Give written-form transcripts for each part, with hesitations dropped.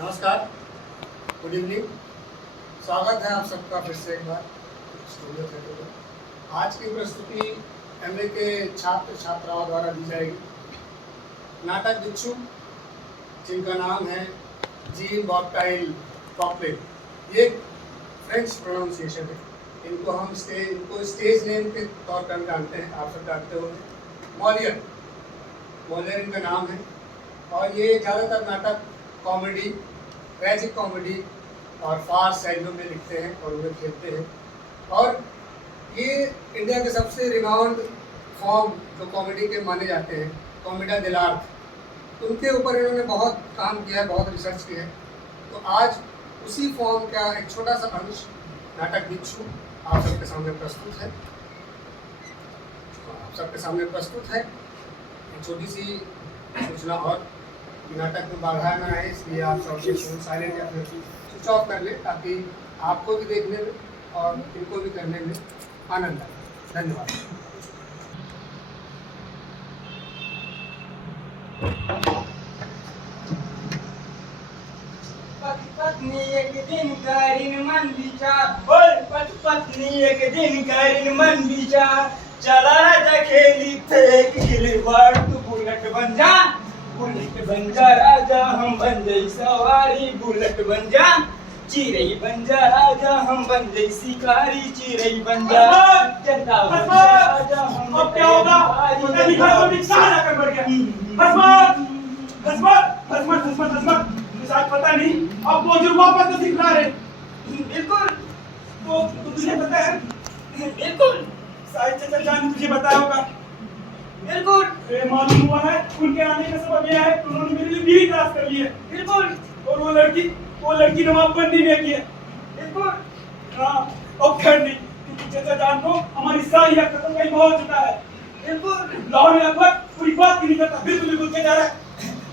नमस्कार, good evening. स्वागत है आप सबका फिर से एक बार स्टूडियो थिएटर में। आज की प्रस्तुति एमए के छात्र छात्राओं द्वारा दी जाएगी। नाटक बिच्छू, जिनका नाम है जीन बॉप्टाइल कॉपले। ये फ्रेंच प्रोनाउंसिएशन है। इनको स्टेज नेम के तौर पर हम जानते हैं, आप सब जानते होंगे। मॉलियर इनका नाम है और ये ज़्यादातर नाटक कॉमेडी, ट्रैजिक कॉमेडी और फार शैलियों में लिखते हैं और उन्हें खेलते हैं। और ये इंडिया के सबसे रिनाउंड फॉर्म जो कॉमेडी के माने जाते हैं, कॉमेडिया दिलार्थ, उनके ऊपर इन्होंने बहुत काम किया है, बहुत रिसर्च किया है। तो आज उसी फॉर्म का एक छोटा सा अंश नाटक बिच्छू आप सबके सामने प्रस्तुत है। एक छोटी सी सूचना और, नाटक में बाधा न आए इसलिए आप सब फोन साइलेंट या फिर स्विच ऑफ कर ले, ताकि आपको भी देखने में और इनको भी करने में आनंद आए। धन्यवाद। पत्नी एक दिन करीन मन विचार, बोल पत्नी एक दिन करीन मन विचार, चला राजा खेली थे खिलवाड़, तू बुलेट बन जा राजा, हम बन जाई सवारी, बुलेट बन जा, चिरई बन जा राजा, हम बन जाई शिकारी, चिरई बन जा जनता बन जा राजा, हम अब क्या होगा पता नहीं, घर में कहां जाकर मर गया। हसमत शायद पता नहीं, अब वो जो वापस तो सिखला रहे। बिल्कुल, तो तुझे पता है? बिल्कुल, शायद चाचा जान तुझे बताया होगा। बिल्कुल, मालूम हुआ है उनके आने का सबब यह है कि उन्होंने मेरे लिए बीवी तलाश कर ली है। बिल्कुल, और वो लड़की नवाबबंदी में की है। बिल्कुल, हाँ, अब खैर नहीं, क्योंकि चाचा जान को हमारी सारी खत्म कहीं बहुत चुका है। बिल्कुल, लाहौर में लगभग पूरी बात की नहीं करता। बिल्कुल क्या जा रहा है?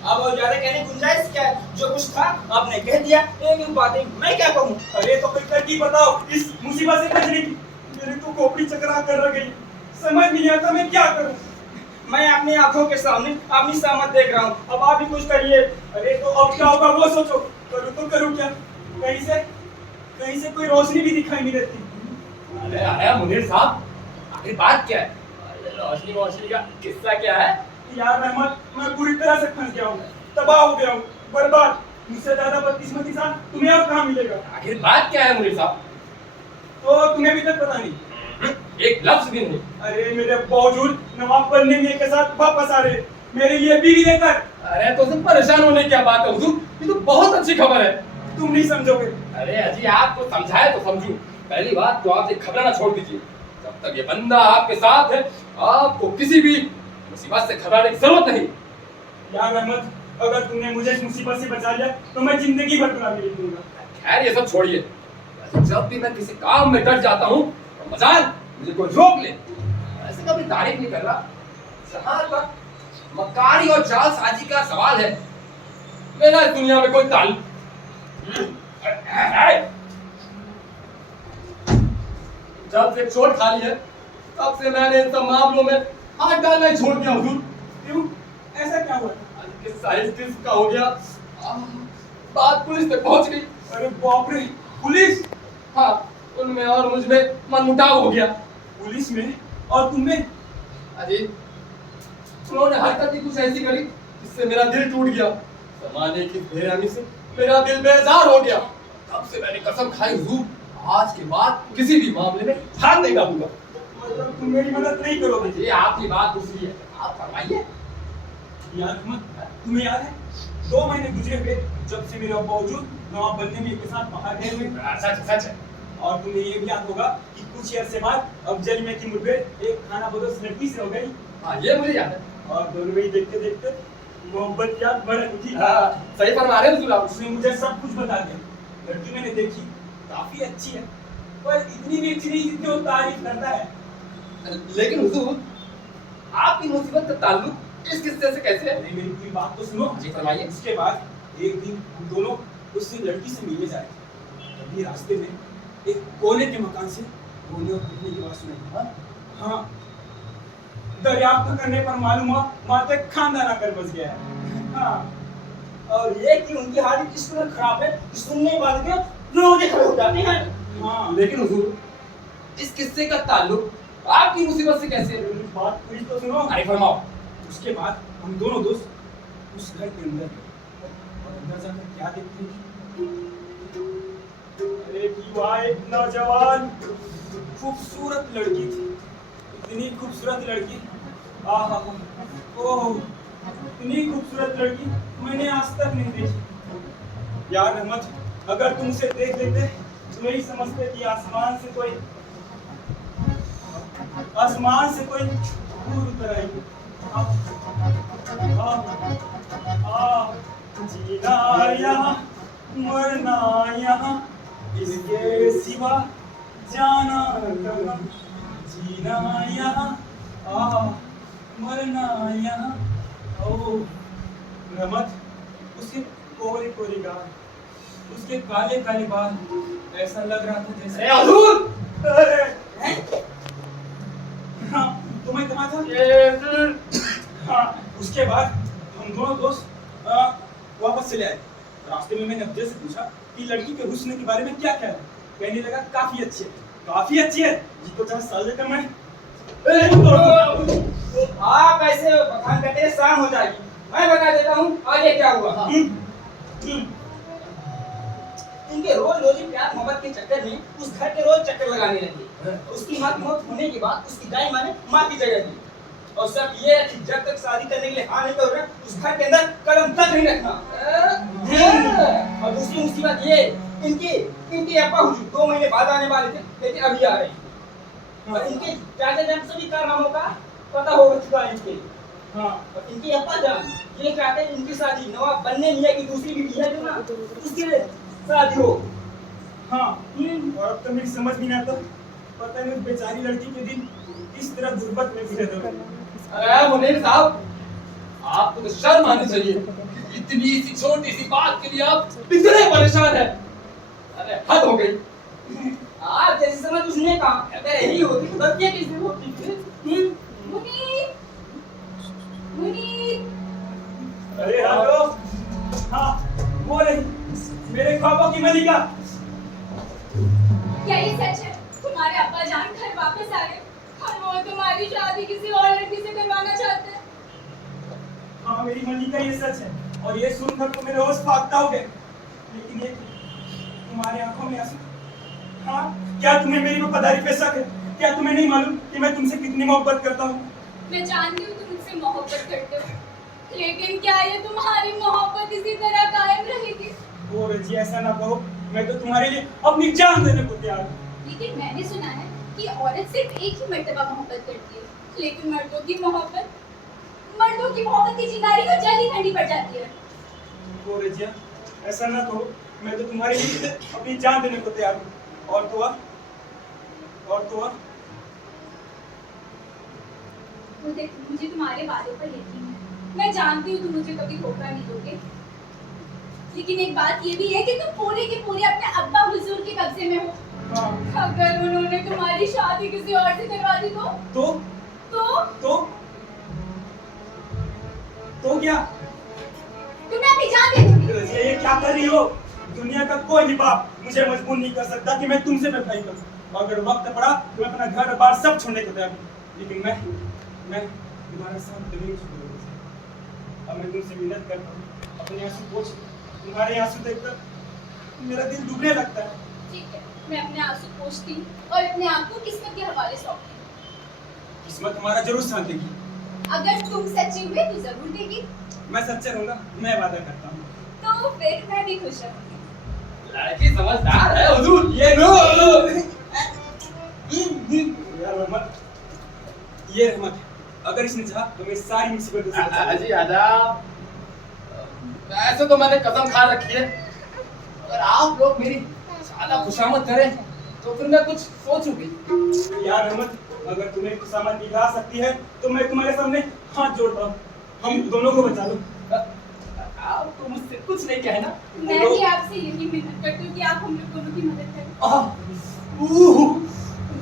अब और ज्यादा कहने की गुंजाइश क्या है? जो कुछ था आपने कह दिया, एक बात मैं क्या कहूँ? अरे तो कोई तरकीब बताओ इस मुसीबत से बचने की। मेरी तो खोपड़ी चकरा कर रह गई, समझ नहीं आता मैं क्या करूँ। मैं अपनी आंखों के सामने अपनी सामत देख रहा हूँ, अब आप भी कुछ करिए। अरे तो अब क्या होगा वो सोचो। करूँ तो करूँ क्या? कहीं से कोई रोशनी भी दिखाई नहीं देती। अरे मुनीर साहब, आखिर बात क्या है? रोशनी का किस्सा क्या है? यार रहमत, मैं पूरी तरह से फंस गया हूँ, तबाह हो गया हूँ, बर्बाद। मुझसे ज्यादा बदकिस्मती साहब तुम्हें अब कहाँ मिलेगा? आखिर बात क्या है मुनीर साहब? तो तुम्हें अभी तक पता नहीं? एक लफ्ज भी नहीं। अरे मेरे बावजूद नवाब बनने में के साथ वापस आ रहे, मेरे लिए बीवी लेकर। अरे तो उसमें परेशान होने की क्या बात है हुजूर, ये तो बहुत अच्छी खबर है। तुम नहीं समझोगे। अरे अजी आपको समझाए तो समझू, पहली बात तो आप घबराना छोड़ दीजिए। जब तक ये बंदा आपके साथ है, आपको किसी भी मुसीबत से घबराने की जरूरत नहीं। यार रहमत, अगर तुमने मुझे इस मुसीबत से बचा लिया तो मैं जिंदगी भर गुलामी रहूंगा। खैर ये सब छोड़िए, जब भी मैं किसी काम में डट जाता हूँ तो मजाल मुझे कोई रोक ले। ऐसे कभी तारीफ नहीं कर रहा। जहां तक मक्कारी और जालसाजी का सवाल है, मेरा इस दुनिया में कोई ताल्लुक। जब से चोट खाली है तब से मैंने इन सब मामलों में हाथ डालना ही छोड़ दिया हुजूर। क्यों? ऐसा क्या हुआ? साइंटिस्ट का हो गया, बात पुलिस तक पहुंच गई। अरे बाप रे, पुलिस? हाँ, उनमें और मुझमें मनमुटाव हो गया। पुलिस में और तुम में? अजी, उन्होंने हरकत ही कुछ ऐसी करी जिससे मेरा दिल टूट गया। जमाने की बेरहमी से मेरा दिल बेजार हो गया। तब से मैंने कसम खाई हुजूर, आज के बाद किसी भी मामले में हाथ नहीं डालूंगा। मतलब तुम मेरी मदद नहीं करोगे? ये आपकी बात दूसरी है, आप फरमाइए। यार तुम्हें याद है 2 महीने गुजरे हुए जब से मेरे बावजूद नवाब बनने में के साथ बाहर गए हुए? सच है। और तुम्हें ये भी याद होगा कि कुछ अरसे बाद अफजल में की मुठभेड़ एक खाना बदोश लड़की से हो गई। हाँ, ये मुझे याद है। और दोनों में ही देखते देखते मोहब्बत याद बढ़ उठी। सही फरमा रहे हैं हुजूर आप। उसने मुझे सब कुछ बता दिया। लड़की मैंने देखी, काफी अच्छी है, पर इतनी भी अच्छी नहीं जितनी वो तारीफ करता है। लेकिन हुजूर, आपकी मुसीबत का ताल्लुक इस किस्से से कैसे है? मेरी पूरी बात तो सुनो। जी फरमाइए। इसके बाद एक दिन हम दोनों उस लड़की से मिलने जाए, तभी रास्ते में एक कोने के मकान से रोने और पीटने की आवाज सुनाई। हाँ, दरियाफ्त करने पर मालूम हुआ माते खानदान आकर बस गया है। हाँ, और ये कि उनकी हालत इस तरह खराब है कि सुनने वाले के रोने खड़े हो जाते हैं। हाँ, लेकिन हुजूर, इस किस्से का ताल्लुक आपकी मुसीबत से कैसे? बात पूरी तो सुनो। अरे फरमाओ। उसके बाद हम दोनों दोस्त उस घर के अंदर गए और अंदर जाकर क्या देखते हैं, अरे कि वहाँ एक नौजवान खूबसूरत लड़की थी, इतनी खूबसूरत लड़की, आहा, ओह, इतनी खूबसूरत लड़की मैंने आज तक नहीं देखी। यार रहमत, अगर तुम उसे देख लेते तो नहीं समझते कि आसमान से कोई फूल उतर आई। जीना यहाँ मरना यहाँ, इसके सिवा जाना कहाँ। जीना यहाँ मरना यहाँ। ओ रहमत, उसके कोरे कोरे गाल, उसके काले काले बाल, ऐसा लग रहा था जैसे। अरे हुजूर! अरे हैं? हाँ, तुम्हें कहा था। हाँ, उसके बाद हम दोनों दोस्त वापस चले आए। रास्ते में मैंने अब्दुल से पूछा कि लड़की के हुस्न के बारे में क्या ख्याल है। कहने लगा काफी अच्छी है, काफी अच्छी है जी, तो 10 साल कम है। आप ऐसे बखान करते शाम हो जाएगी, मैं बता देता हूँ आगे क्या हुआ। इनके रोज रोज प्यार मोहब्बत के चक्कर में उस घर के रोज चक्कर लगाने लगे। उसकी माँ की मौत होने के बाद उसकी दाई माँ ने माँ की जगह दी, और सब ये है कि जब तक शादी करने के लिए हाँ नहीं करोगे उस घर के अंदर कदम तक नहीं रखना। और दूसरी मुसीबत ये, इनके अब्बा हुजूर 2 महीने बाद आने वाले थे, लेकिन अभी आ रहे हैं। और इनके चाचा जान सभी कारनामों का पता हो चुका है इनके। हाँ, और इनके अब्बा जान ये चाहते हैं इनकी शादी नवाब बनने मियां की दूसरी बीवी है जो ना, उसके शादी हो। हाँ, और अब तो मेरी समझ भी नहीं आता, पता नहीं उस बेचारी लड़की के दिन किस तरह गुर्बत में गुजरे थे। अरे मुनीर साहब, आपको तो शर्म आनी चाहिए। इतनी सी छोटी सी बात के लिए आप इतने परेशान हैं। अरे हद हो गई। आप जैसी समझ उसने कहा, अगर यही होती तो गलतियां किसने होती थी? मुनीर, मुनीर, अरे हेलो, हाँ वो रही मेरे ख्वाबों की मलिका। क्या ये सच है? तुम्हारे अब्बा जान घर वापस आ गए और वो तुम्हारी शादी किसी और लड़की से करवाना चाहते हैं। हाँ मेरी मलिका, ये सच है, और ये सुनकर तो मेरे होश फाकता हो गए। लेकिन ये तुम्हारे आंखों में आंसू। हाँ, क्या तुम्हें मेरी वफादारी पे शक है? क्या तुम्हें नहीं मालूम कि मैं तुमसे कितनी मोहब्बत करता हूँ? मैं जानती हूँ तुम मुझसे मोहब्बत करते हो, लेकिन क्या ये तुम्हारी मोहब्बत इसी तरह कायम रहेगी? ओ रजी, ऐसा ना कहो, मैं तो तुम्हारे लिए अपनी जान देने को तैयार हूँ। लेकिन मैंने सुना है कि औरत सिर्फ एक ही मर्तबा मोहब्बत करती है, लेकिन मर्दों की मोहब्बत की चिंगारी तो जल्दी ठंडी पड़ जाती है। ओ रजिया, ऐसा ना कहो, मैं तो तुम्हारे लिए अपनी जान देने को तैयार हूँ। और तो मुझे तुम्हारे वादे पर यकीन है। मैं जानती हूँ तुम मुझे कभी धोखा नहीं दोगे, लेकिन एक बात ये भी है कि तुम पूरे के पूरे अपने अब्बा हुजूर के कब्जे में हो। हाँ। अगर उन्होंने तुम्हारी शादी किसी और से करवा दी तो क्या? तुम्हें अपनी जान दे दूंगी। ये क्या कर रही हो? दुनिया का कोई भी बाप मुझे मजबूर नहीं कर सकता कि मैं तुमसे बेवफाई करूं। अगर वक्त पड़ा तो मैं अपना घर बार सब छोड़ने को तैयार हूं, लेकिन मैं तुम्हारे साथ कभी नहीं छोड़ूंगा। अब मैं तुमसे विनती करता हूं, अपने आंसू पोंछ। तुम्हारे आंसू देखकर मेरा दिल डूबने लगता है। ठीक है, मैं अपने आंसू पोंछती हूं और अपने आप को किस्मत के हवाले सौंपती हूं। किस्मत हमारा जरूर साथ देगी। अगर तुम सच्चे हुए तो जरूर देगी। मैं सच्चा रहूंगा, मैं वादा करता हूँ। तो फिर मैं भी खुश रहूंगी। लड़की समझदार है हुजूर। ये रहमत है। अगर इसने चाहा तो मैं सारी मुसीबतों से बचा लूंगा। जी आदाब। ऐसे तो मैंने कसम खा रखी है, अगर आप लोग मेरी ज्यादा खुशामद करें तो फिर मैं कुछ सोचूं भी। यार रहमत, अगर तुम्हें खुशामद दिला सकती है तो मैं तुम्हारे सामने हाथ जोड़ता हूँ, हम दोनों को बचा लो। आप तो मुझसे कुछ नहीं कहना। मैं भी आपसे यही मिन्नत करती हूँ कि आप हम लोग दोनों की मदद करें।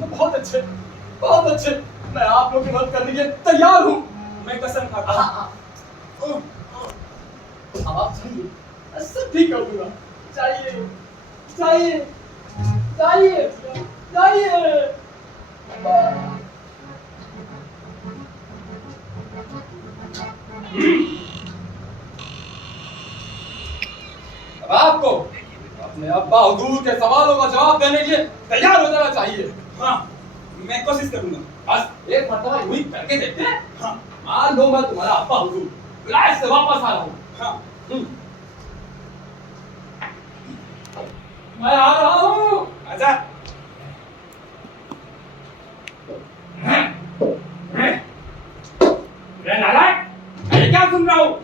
बहुत अच्छे, बहुत अच्छे। मैं आप लोग की मदद करने के लिए तैयार हूँ। मैं कसम खाता हूँ। अब आप चाहिए, सब ठीक कर दूंगा। चाहिए चाहिए चाहिए चाहिए। अब आपको अपने अब्बा हुजूर के सवालों का जवाब देने के लिए तैयार हो जाना चाहिए। हाँ, मैं कोशिश करूंगा। बस एक मरतबा यूं ही करके देखते हैं। हाँ मान लो मैं तुम्हारा अब्बा हुजूर विलायत से वापस आ रहा हूँ। हाँ मैं आ रहा हूँ। आजा। मैं नालायक, मैं क्या सुन रहा हूँ?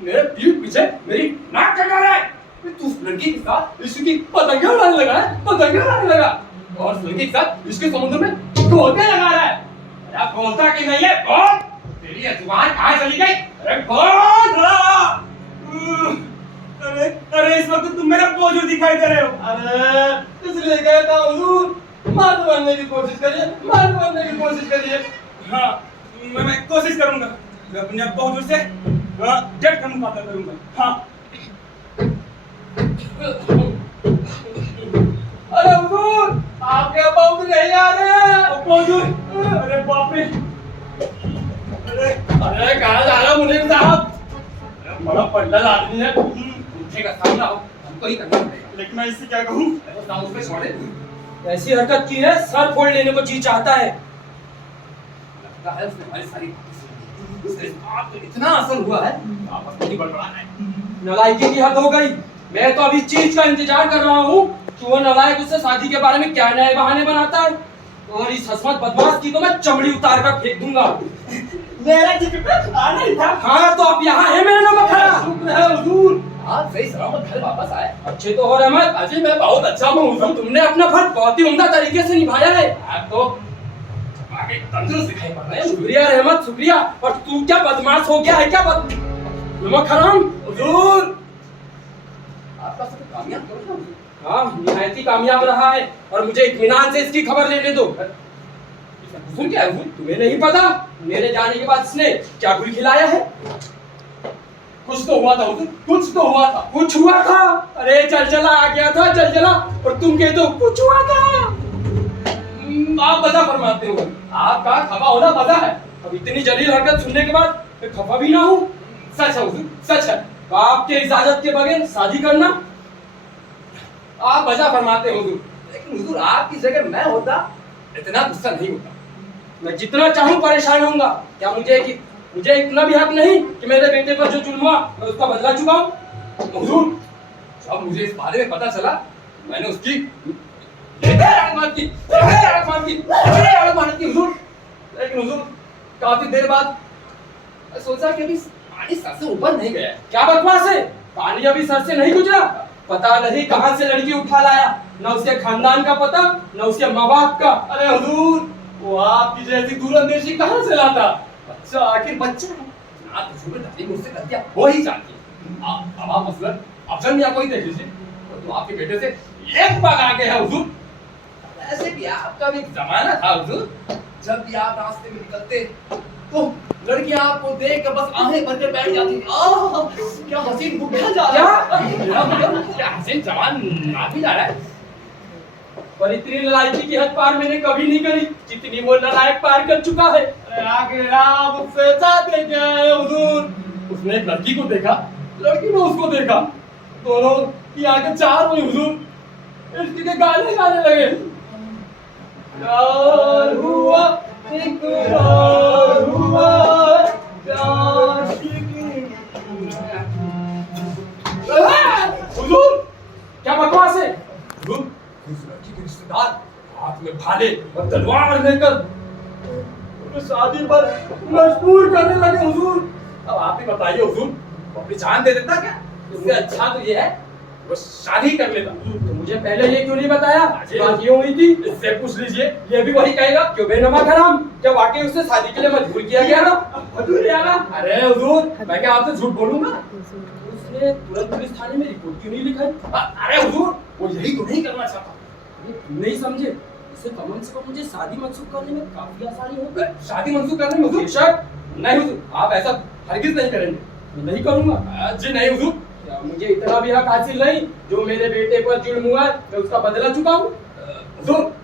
मेरे पीठ पीछे मेरी नाक कटा रहा है। तू उस लड़की के साथ इसकी पतंगे उड़ाने लगा है, पतंगे उड़ाने लगा, और उस लड़की के साथ इसके समुद्र में तोते लगा रहा है। अरे बोलता कि नहीं है, बोल। तेरी ये जुबान कहाँ चली गई? अरे बोल। अरे अरे इस वक्त तुम मेरा बोझ दिखाई दे रहे हो। अरे इसलिए कहता हूँ हुजूर, मर्द बनने की कोशिश करिए, मर्द बनने की कोशिश करिए। हाँ, मैं कोशिश करूंगा। मैं अपने अब्बा हुजूर से डट कर मुकाबला करूंगा। हाँ। अरे हुजूर, आपके अब्बा हुजूर नहीं आ रहे हैं। अब्बा हुजूर, अरे बाप रे। अरे अरे कहाँ जा रहा मुनीम साहब? अरे बड़ा पंडल आदमी है, उठेगा सामना हो, हमको ही करना पड़ेगा। लेकिन मैं इससे क्या कहूँ? वो साहब उसमें छोड़े। ऐसी हरकत की है, सर फोड़ लेने को जी चाहता है। लगता है उसने हमारी सारी बातें सुन ली। उसने आप तो इतना असर हुआ है, आपस में ही बड़बड़ा रहा है। नालायकी की हद हो गई। मैं तो अभी चीज का इंतजार कर रहा हूँ कि वो नालायक उससे शादी के बारे में क्या नए बहाने बनाता है, और इस हसमत बदमाश की तो मैं चमड़ी उतार कर फेंक दूंगा। मेरा टिकट आना ही था। हाँ, तो आप यहाँ है मेरे नमक खड़ा। शुक्र है हुजूर, आप सही सलामत घर वापस आए। अच्छे तो हो रहमत। अजी मैं बहुत अच्छा हूँ हुजूर। तुमने अपना फर्ज बहुत ही उम्दा तरीके से निभाया है। आप तो आगे तंदुरुस्त दिखाई पड़ रहे हैं। शुक्रिया रहमत, शुक्रिया। और तू क्या बदमाश हो गया है क्या? नमक हराम। हुजूर, आपका सब कामयाब हो गया हुजूर। हाँ, निहायती कामयाब रहा है, और मुझे इत्मीनान से इसकी खबर लेने दो। हुजूर क्या है हुजूर? तुम्हें नहीं पता मेरे जाने के बाद इसने क्या गुल खिलाया है? कुछ तो हुआ था हुजूर, कुछ तो हुआ था। कुछ हुआ था? अरे जलजला आ गया था, जलजला। और तुम कहते हो कुछ हुआ था। आप मजा फरमाते हो, आपका खफा होना मजा है। अब इतनी जलील हरकत सुनने के बाद मैं खफा भी ना हूँ। सच है हुजूर, सच है। तो आपके इजाजत के बगैर शादी करना? आप मजा फरमाते हो हुजूर, लेकिन हुजूर आपकी जगह मैं होता इतना गुस्सा नहीं होता। मैं जितना चाहूँ परेशान होऊंगा। क्या मुझे इतना भी हक नहीं कि मेरे बेटे पर जो जुल्म हुआ मैं उसका बदला चुकाऊं? हुजूर, जब मुझे इस बारे में पता चला, मैंने उसकी आड़मात की हुजूर। लेकिन हुजूर, काफी देर बाद मैं सोचा कि अभी पानी सर से ऊपर नहीं गया है। क्या बकवास है? पानी अभी सर से नहीं गुजरा। पता नहीं कहां से लड़की उठा लाया, न उसके खानदान का पता, न उसके माँ बाप का। अरे हुजूर, वो आपकी जैसी दूरंदेशी कहां से लाता? बच्चा आखिर बच्चा है ना, तो तालीम उससे गलतियां हो ही जाती है। अब आप मसलन अफजल मियां को ही देख लीजिए, तो आपके बेटे से एक पग आगे है हुजूर। ऐसे भी आपका भी एक जमाना था हुजूर, जब भी आप रास्ते में निकलते तो लड़कियां आपको देख कर बस आहें भर के बैठ जाती थी। आह, क्या हसीन बुढ़ा जा रहा है, क्या हसीन जवान आ भी जा रहा है। पर इतनी नालायकी की हद पार मैंने कभी नहीं करी जितनी वो नालायक पार कर चुका है। अरे आगे आप उससे चाहते क्या है हुजूर? उसने एक लड़की को देखा, लड़की ने उसको देखा, दोनों की आंखें चार हुई हुजूर। इश्क के गाने गाने लगे। प्यार हुआ, इकरार हुआ, हुजूर, क्या बकवास है? हुजूर, उस लड़की के रिश्तेदार हाथ में भाले और तलवार लेकर उन्हें शादी पर मजबूर करने लगे हुजूर। अब आप ही बताइए हुजूर, वो अपनी जान दे देता क्या? इससे अच्छा तो ये है वो शादी कर लेता। तो मुझे पहले ये क्यों नहीं बताया? अजी, बात ये हुई थी। इससे पूछ लीजिए, ये भी वही कहेगा। क्यों बेनमक हराम? क्या वाकई उससे शादी के लिए मजबूर किया गया ना? हुजूर किया ना? अरे हुजूर, मैं क्या आपसे झूठ बोलूंगा? उसने तुरंत पुलिस थाने में रिपोर्ट क्यों नहीं लिखाई? अरे हुजूर, वो यही तो नहीं करना चाहता। ये तुम नहीं समझे। इससे कम से कम मुझे शादी मंसूख करने में काफी आसानी होगी। शादी मंसूख करने में हुजूर? बेशक। नहीं हुजूर, आप ऐसा हरगिज नहीं करेंगे। मैं नहीं करूंगा। जी नहीं हुजूर। क्या मुझे इतना भी हक हासिल नहीं जो मेरे बेटे पर जुल्म हुआ है मैं उसका बदला चुकाऊं? हुजूर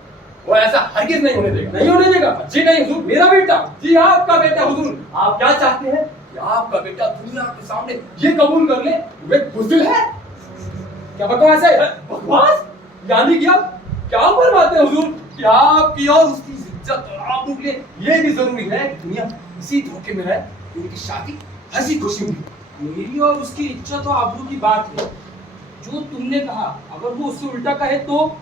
वो ऐसा हरगिज नहीं होने देगा। नहीं होने देगा? जी नहीं हुजूर। मेरा बेटा? जी आपका बेटा हुजूर। आप क्या चाहते हैं कि आपका बेटा दुनिया के सामने ये कबूल कर ले वे बुज़दिल है? क्या बकवास है? बकवास? यानी कि आप क्या फरमाते हैं हुजूर कि आपकी और उसकी इज्जत और आबरू के लिए ये भी जरूरी है कि दुनिया इसी धोखे में है कि उनकी शादी हंसी खुशी हुई। मेरी और उसकी इज्जत और आबरू की बात है। जो तुमने कहा अगर वो उससे उल्टा कहे तो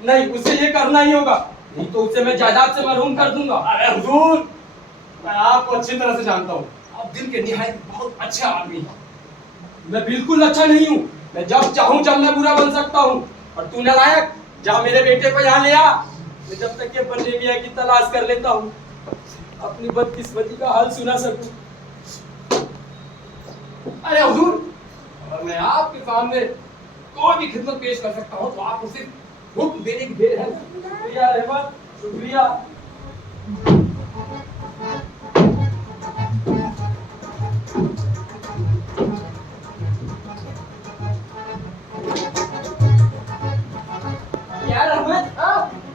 नहीं, उसे ये करना ही होगा, नहीं तो उसे मैं जायदाद से महरूम कर दूंगा। अरे हुजूर मैं आपको अच्छी तरह से जानता हूँ, आप दिल के निहायत बहुत अच्छे आदमी हैं। मैं बिल्कुल अच्छा नहीं हूँ। मैं जब चाहूँ जब मैं बुरा बन सकता हूँ। और तू नालायक, जा मेरे बेटे को यहाँ ले आ। मैं जब तक ये बन्ने मियां की तलाश कर लेता हूँ अपनी बदकिस्मती का हाल सुना सकूं। अरे हुजूर अगर मैं आपके सामने कोई भी खिदमत पेश कर सकता हूँ तो आप उसे हुक्म देने की देर है। शुक्रिया रहमत, शुक्रिया। यार रहमत,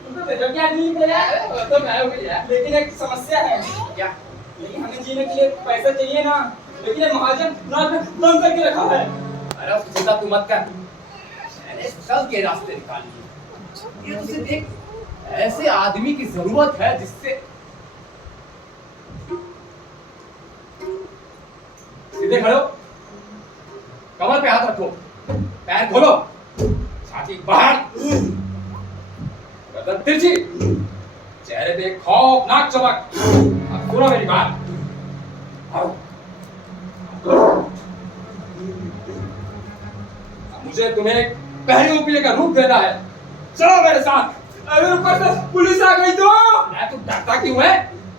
तुम तो बेटा क्या नहीं है यार। तो मैं हो गया लेकिन एक समस्या है। क्या? लेकिन हमें जीने के लिए पैसा चाहिए ना, लेकिन ये महाजन रात में बंद करके रखा है। अरे उसकी चिंता तू मत कर, मैंने सब के रास्ते निकाल लिए। ये तुझे देख ऐसे आदमी की जरूरत है जिससे सीधे खड़ो, कमर पे हाथ रखो, पैर खोलो, छाती बाहर, गर्दन तिरछी, चेहरे पे एक खौफनाक चमक। अब सुनो मेरी बात। आओ। अब मुझे तुम्हें एक पहले उपले का रूप देना है। चलो मेरे साथ। अगर ऊपर से पुलिस आ गई तो? मैं तो डरता क्यों है?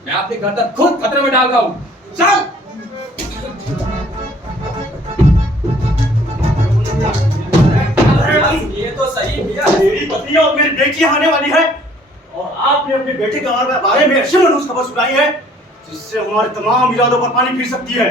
मैं अपनी गर्दन खुद खतरे में डाल रहा हूँ। चल। ये तो सही भैया। मेरी पत्नी और मेरी बेटी आने वाली है और आपने अपने बेटे के बारे में ऐसी मनहूस खबर सुनाई है जिससे हमारे तमाम इरादों पर पानी फिर सकती है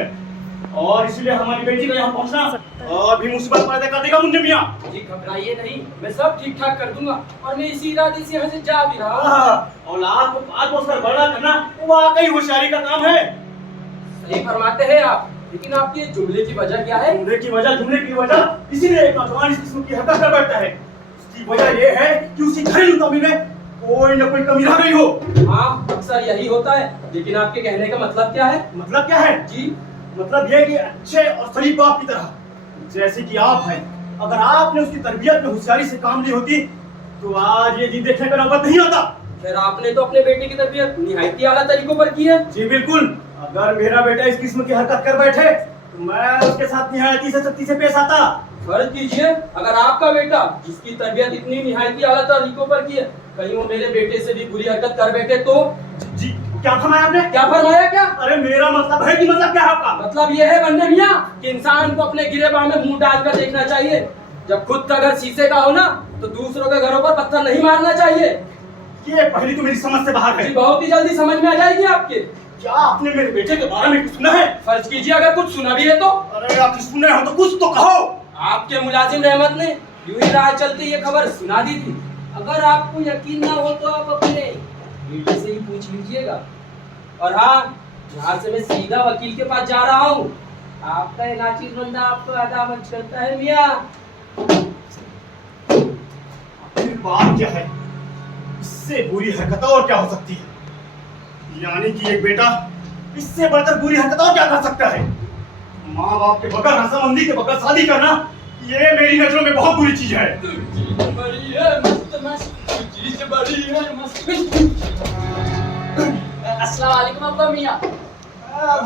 और इसलिए हमारी बेटी का यहाँ पहुँचना और भी मुसीबत पैदा कर देगा मुन्ने मियाँ। जी घबराइए नहीं, मैं सब ठीक ठाक कर दूंगा और मैं इसी इरादे से यहाँ से जा भी रहा हूँ। औलाद को पाल पोस कर बड़ा करना वाकई होशियारी का काम है। सही फरमाते हैं आप, लेकिन आपकी ये जुमले की वजह क्या है? जुमले की वजह इसीलिए एक नौजवान इस किस्म की हरकत कर बैठता है। उसकी वजह ये है कि उसकी घरेलू कामों में कोई न कोई कमी रह गई हो। हाँ, अक्सर यही होता है, लेकिन आपके कहने का मतलब क्या है? मतलब क्या है जी? मतलब ये कि अच्छे और सही बाप की तरह जैसे कि आप हैं, अगर आपने उसकी तरबियत में होशियारी से काम ली होती तो आज ये दिन देखने का नौबत नहीं आता। फिर आपने तो अपने बेटे की तरबियत निहायती आला तरीकों पर की है। जी बिल्कुल, अगर मेरा बेटा इस किस्म की हरकत कर बैठे तो मैं उसके साथ निहायती से सख्ती से पेश आता। फर्ज कीजिए, अगर आपका बेटा जिसकी तरबियत इतनी निहायती आला तरीकों पर की है कहीं वो मेरे बेटे से भी बुरी हरकत कर बैठे तो? जी क्या फरमाया आपने? क्या फरमाया? क्या अरे मेरा मतलब है कि मतलब क्या है आपका? मतलब ये है बन्ने मियां कि इंसान को अपने गिरेबान में मुंह डालकर देखना चाहिए। जब खुद का घर शीशे का हो ना तो दूसरों के घरों पर पत्थर नहीं मारना चाहिए। ये पहली तो मेरी समझ से बाहर है। जी बहुत ही जल्दी समझ में आ जाएगी आपके। क्या आपने मेरे बेटे के बारे में कुछ सुना है? फर्ज कीजिए अगर कुछ सुना भी है तो? अरे आप सुने हो तो कुछ तो कहो। आपके मुलाजिम रहमत ने यूं ही राह चलते ये खबर सुना दी थी। अगर आपको यकीन ना हो तो आप अपने बेटे से ही पूछ लीजिएगा। और हाँ, यहाँ से मैं सीधा वकील के पास जा रहा हूँ। आपका ये नाचीज बंदा आपको अदावत करता है मियाँ। आखिर बात क्या है? इससे बुरी हरकत और क्या हो सकती है? यानी कि एक बेटा इससे बढ़कर बुरी हरकत और क्या कर सकता है? माँ बाप के बगैर रजामंदी के बगैर शादी करना ये मेरी नजरों में बहुत बुरी चीज है। अस्सलाम वालेकुम अब्बा मियां।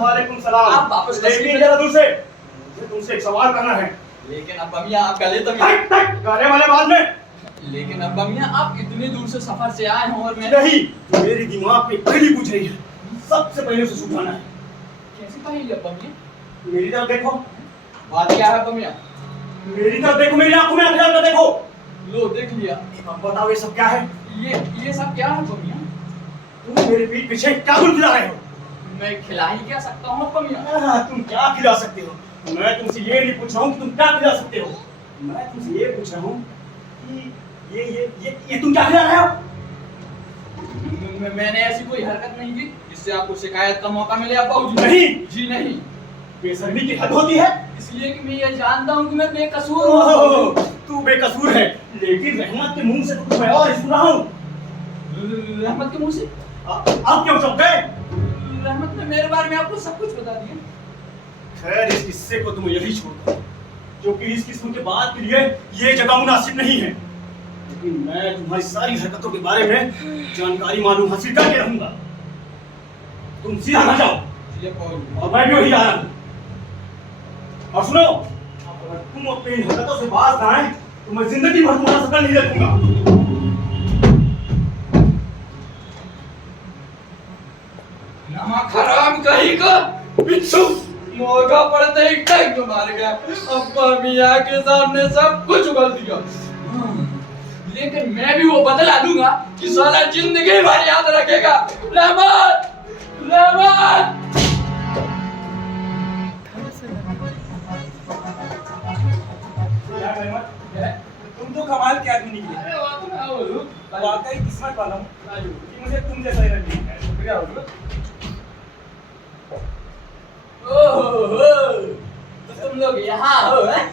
वालेकुम सलाम। आप वापस लेकिन जरा दूर से मुझे तुमसे एक सवाल करना है। लेकिन अब्बा मियां आप गले तो गाने वाले बाद में। लेकिन अब्बा मियां आप इतनी दूर से सफर से आए हैं और मैं नहीं, मेरी दिमाग में पहली पूछ रही है, सबसे पहले उसे सुझाना है। कैसी पहेली अब्बा मियां? मेरी तरफ देखो। बात क्या है अब्बा मियां? मेरी तरफ देखो, मेरी आंखों में आंखें डालकर देखो। लो देख लिया। अब बताओ ये सब क्या है? ये सब क्या है अब्बा मियां? तुम मेरे पीठ पीछे क्या गुल खिला रहे हो? मैं खिला ही क्या सकता हूँ अब्बा मियां? तुम क्या खिला सकते हो? मैं तुमसे ये नहीं पूछ रहा हूँ कि तुम क्या खिला सकते हो, मैं तुमसे ये पूछ रहा हूँ कि ये तुम क्या खिला रहे हो? मैंने ऐसी कोई हरकत नहीं की जिससे आपको शिकायत का मौका मिले अब्बा जी। नहीं, जी नहीं, बेशर्मी की हद होती है। इसलिए कि मैं ये जानता हूँ कि मैं बेकसूर हूँ। ओह, तू बेकसूर है, लेकिन रहमत के मुंह से तो मैं और सुना हूँ। रहमत के मुंह से? आप क्यों चौंक गए? रहमत ने मेरे बारे में आपको सब कुछ बता दिया। खैर, इस किस्से को तुम यही छोड़ दो, क्योंकि इस किस्म के बात के लिए ये जगह मुनासिब नहीं है। लेकिन मैं तुम्हारी सारी हरकतों के बारे में जानकारी मालूम हासिल करके रहूंगा। तुम सीधा ना जाओ, जी अब्बा जी। और मैं भी वही आ रहा हूं। और सुनो, अगर तुम अपनी इन हरकतों से बाज ना आए तो मैं जिंदगी भर तुम्हारा शकल नहीं देखूंगा। नमक हराम कहीं का बिच्छू मौका पड़ते ही टैंक मार गया। अब्बा मियाँ के सामने सब कुछ उगल दिया, लेकिन मैं भी वो बदला लूंगा कि साला जिंदगी भर याद रखेगा। रहमत, रहमत। यार रहमत, तुम तो कमाल के आदमी निकले। अरे वाह, तो मैं बोलूं वाकई किस्मत वाला हूँ राजू। कि मुझे तुम जैसा ही रख लिया। शुक्रिया हुजूर। ओहो, तो तुम लोग यहाँ हो हैं?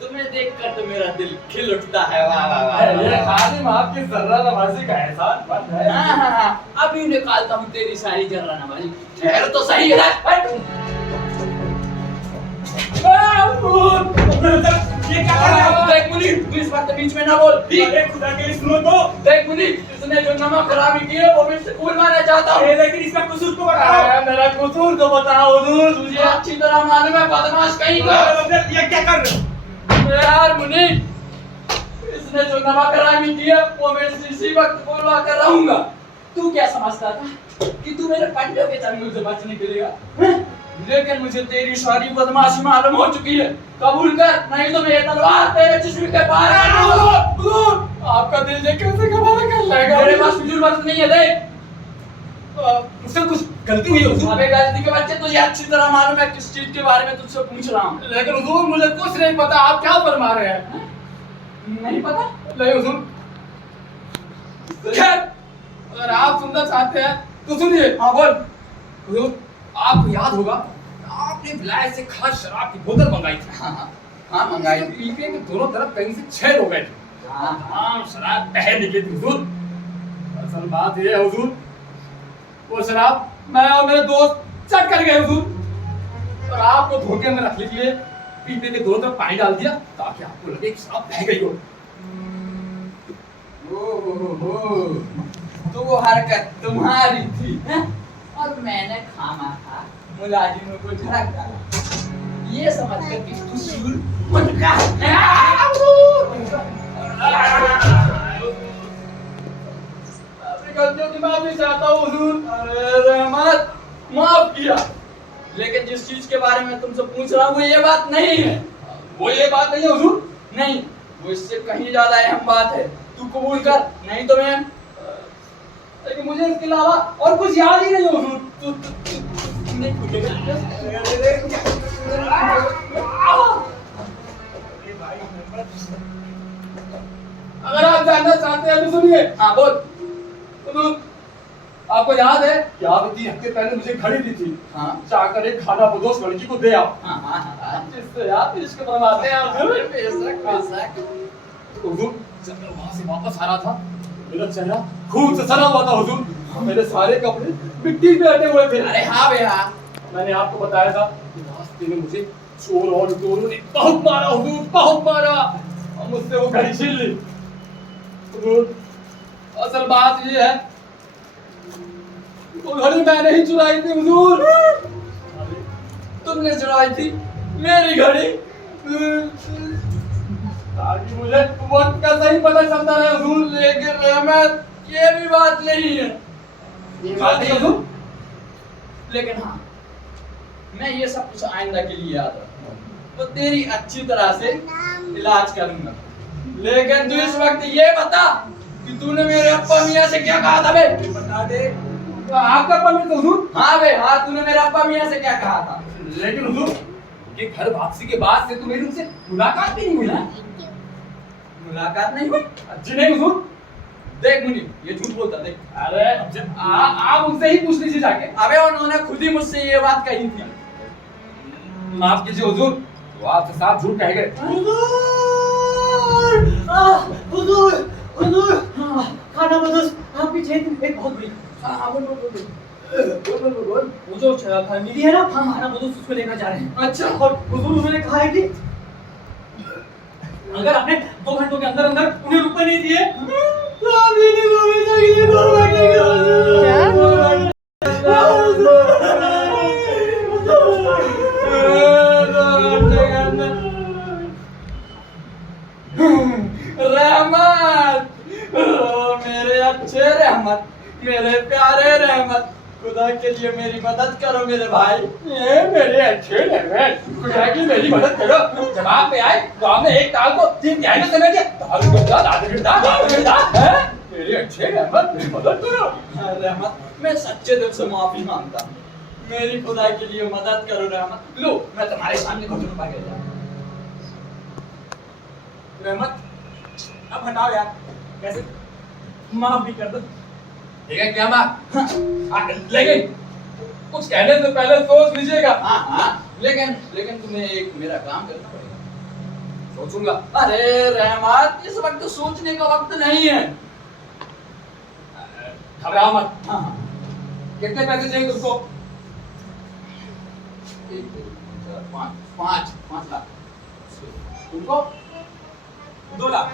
तुम्हें देखकर तो मेरा दिल खिल उठता है। वाह वाह वाह। ये खादिम आपकी जर्रा नवाजी का एहसान बंद है। हाँ, अभी निकालता हूँ तेरी सारी जर्रा नवाजी। ठहर तो सही है। ये क्या कर रहे हो? देख मुनी, तू इस बात के बीच में ना बोल। अरे खुदा के लिए सुनो तो। देख मुनी, इसने जो नमक खराबी की है वो मैं इससे कूल मारना चाहता हूँ। लेकिन इसका कसूर तो बताओ। मेरा कसूर तो बताओ हुजूर। तुझे अच्छी तरह मालूम है बदमाश कहीं का। ये क्या कर रहे हो? यार मुनी, इसने जो नमक हरामी की है वो मैं इसी वक्त बोलवा कर रहूंगा। तू क्या समझता था कि तू मेरे पंडों के चंगुल से बच निकलेगा? लेकिन मुझे तेरी सारी बदमाशी मालूम हो चुकी है। कबूल कर, नहीं तो मैं ये तलवार तेरे जिस्म के पार करूंगा। आपका दिल ये कैसे कमाल कर लेगा? मेरे पास फिजूल वक्त नहीं है। देख, मुझसे कुछ गलती हुई हुजूर। अबे गलती के बच्चे तुझे अच्छी तरह मालूम है किस चीज के बारे में तुझसे पूछ रहा हूँ। लेकिन हुजूर मुझे कुछ नहीं पता, आप क्या फरमा रहे हैं? नहीं पता? नहीं हुजूर। खैर, अगर आप सुनना चाहते हैं तो सुनिए। हाँ बोल। हुजूर, आपको याद होगा आपने विलायत से खास शराब की बोतल मंगाई थी। हाँ मंगाई थी। पीपे के दोनों तरफ कहीं से छेद हो गए थे। हाँ शराब बह निकली थी हुजूर। असल बात ये है हुजूर, वो शराब मैं और मेरे दोस्त चट कर गए हुजूर, और आपको धोखे में रखने के लिए पीपे के दोनों तरफ पानी डाल दिया ताकि आपको लगे कि शराब बह गई हो। ओहो, तो वो हरकत तुम्हारी थी हैं? और मैंने खामा मुलाजिमों को झड़क डाला ये समझकर कि तू सूर उनका अपनी गलतियों की माफी चाहता हूँ हुजूर। अरे रहमत, माफ किया, लेकिन जिस चीज के बारे में तुमसे पूछ रहा हूँ वो ये बात नहीं है। वो ये बात नहीं है हुजूर। नहीं, वो इससे कहीं ज्यादा अहम बात है। तू कबूल कर, नहीं तो मैं लेकिन मुझे इसके अलावा और कुछ याद ही नहीं है हुजूर। नहीं पूछेगा। अगर आप जानना चाहते हैं तो सुनिए। हाँ बोल। हुजूर, आपको याद है कि आप 3 हफ्ते पहले मुझे घड़ी दी थी? हाँ जाकर एक खाना बदोश लड़की को दे आओ। हाँ जिससे आप इश्क फरमाते हैं हुजूर। बेशक। हुजूर, जब मैं वहां से वापस आ रहा था मेरा चेहरा खून से सना हुआ था हुजूर। मेरे सारे कपड़े मिट्टी में अटे हुए थे। अरे हाँ भैया, मैंने आपको बताया था कि रास्ते में मुझे चोर और चोरों ने बहुत मारा हुजूर, बहुत मारा, और मुझसे वो घड़ी छीन ली। हुजूर, असल बात ये है वो घड़ी मैंने ही चुराई थी हुजूर। तुमने चुराई थी मेरी घड़ी? ताकि मुझे वक्त का सही पता चलता रहे हुजूर। लेकिन रहमत, ये भी बात नहीं है। ये बात नहीं हुजूर। लेकिन हाँ, मैं ये सब कुछ आइंदा के लिए याद रखूंगा, तो तेरी अच्छी तरह से इलाज करूंगा। लेकिन तू इस वक्त ये बता कि तूने मेरे अप्पा मियाँ से क्या कहा था बे? बता दे, तो आपका परमिट तो हुजूर। हाँ बे हाँ, तूने मेरे अब्बा मियाँ से क्या कहा था? लेकिन हुजूर ये घर वापसी के बाद से तो मेरी उनसे मुलाकात भी नहीं हुई ना। मुलाकात नहीं हुई? जी नहीं हुजूर। देख मुनीब, ये झूठ बोलता देख। अरे आप उनसे ही पूछ लीजिए जाके। अबे उन्होंने खुद ही मुझसे ये बात कही थी। माफ कीजिए हुजूर, वो आपसे साफ झूठ कह गए। हुजूर हुजूर खाना बदोस आपकी जेब में बहुत बड़ी। बोल वो जो मिली है ना, हम खाना बदोस उसको लेकर जा रहे हैं। अच्छा। और हुजूर उन्होंने कहा है कि अगर आपने 2 घंटों के अंदर अंदर उन्हें रुपए नहीं दिए तो आप नहीं घूमने जाएंगे। 2 रहमत, ओ मेरे अच्छे रहमत, मेरे प्यारे रहमत, खुदा के लिए मेरी मदद करो मेरे भाई। ये मेरे अच्छे रहमत, खुदा की मेरी मदद करो। जब आप पे आए तो आपने एक ताल को 3 तिहाई में समेट दिया। दारू गिरदा, दारू गिरदा, दारू गिरदा, हैं? मेरे अच्छे रहमत, मेरी मदद करो। रहमत, मैं सच्चे दिल से माफी मांगता हूँ, मेरी खुदा के लिए मदद करो रहमत। लो मैं तुम्हारे सामने घुटनों पर गिर जाऊँ। रहमत, अब हटाओ यार, कैसे माफ भी कर दो। ठीक है क्या माँ? लेकिन कुछ कहने से पहले सोच लीजिएगा। हाँ हाँ, लेकिन तुम्हें एक मेरा काम करना पड़ेगा। सोचूंगा। अरे रहमत, इस वक्त सोचने का वक्त नहीं है। घबरा मत। हाँ हाँ, कितने पैसे चाहिए तुमको? 1 2 3 4 5 लाख। तुमको? 2 लाख।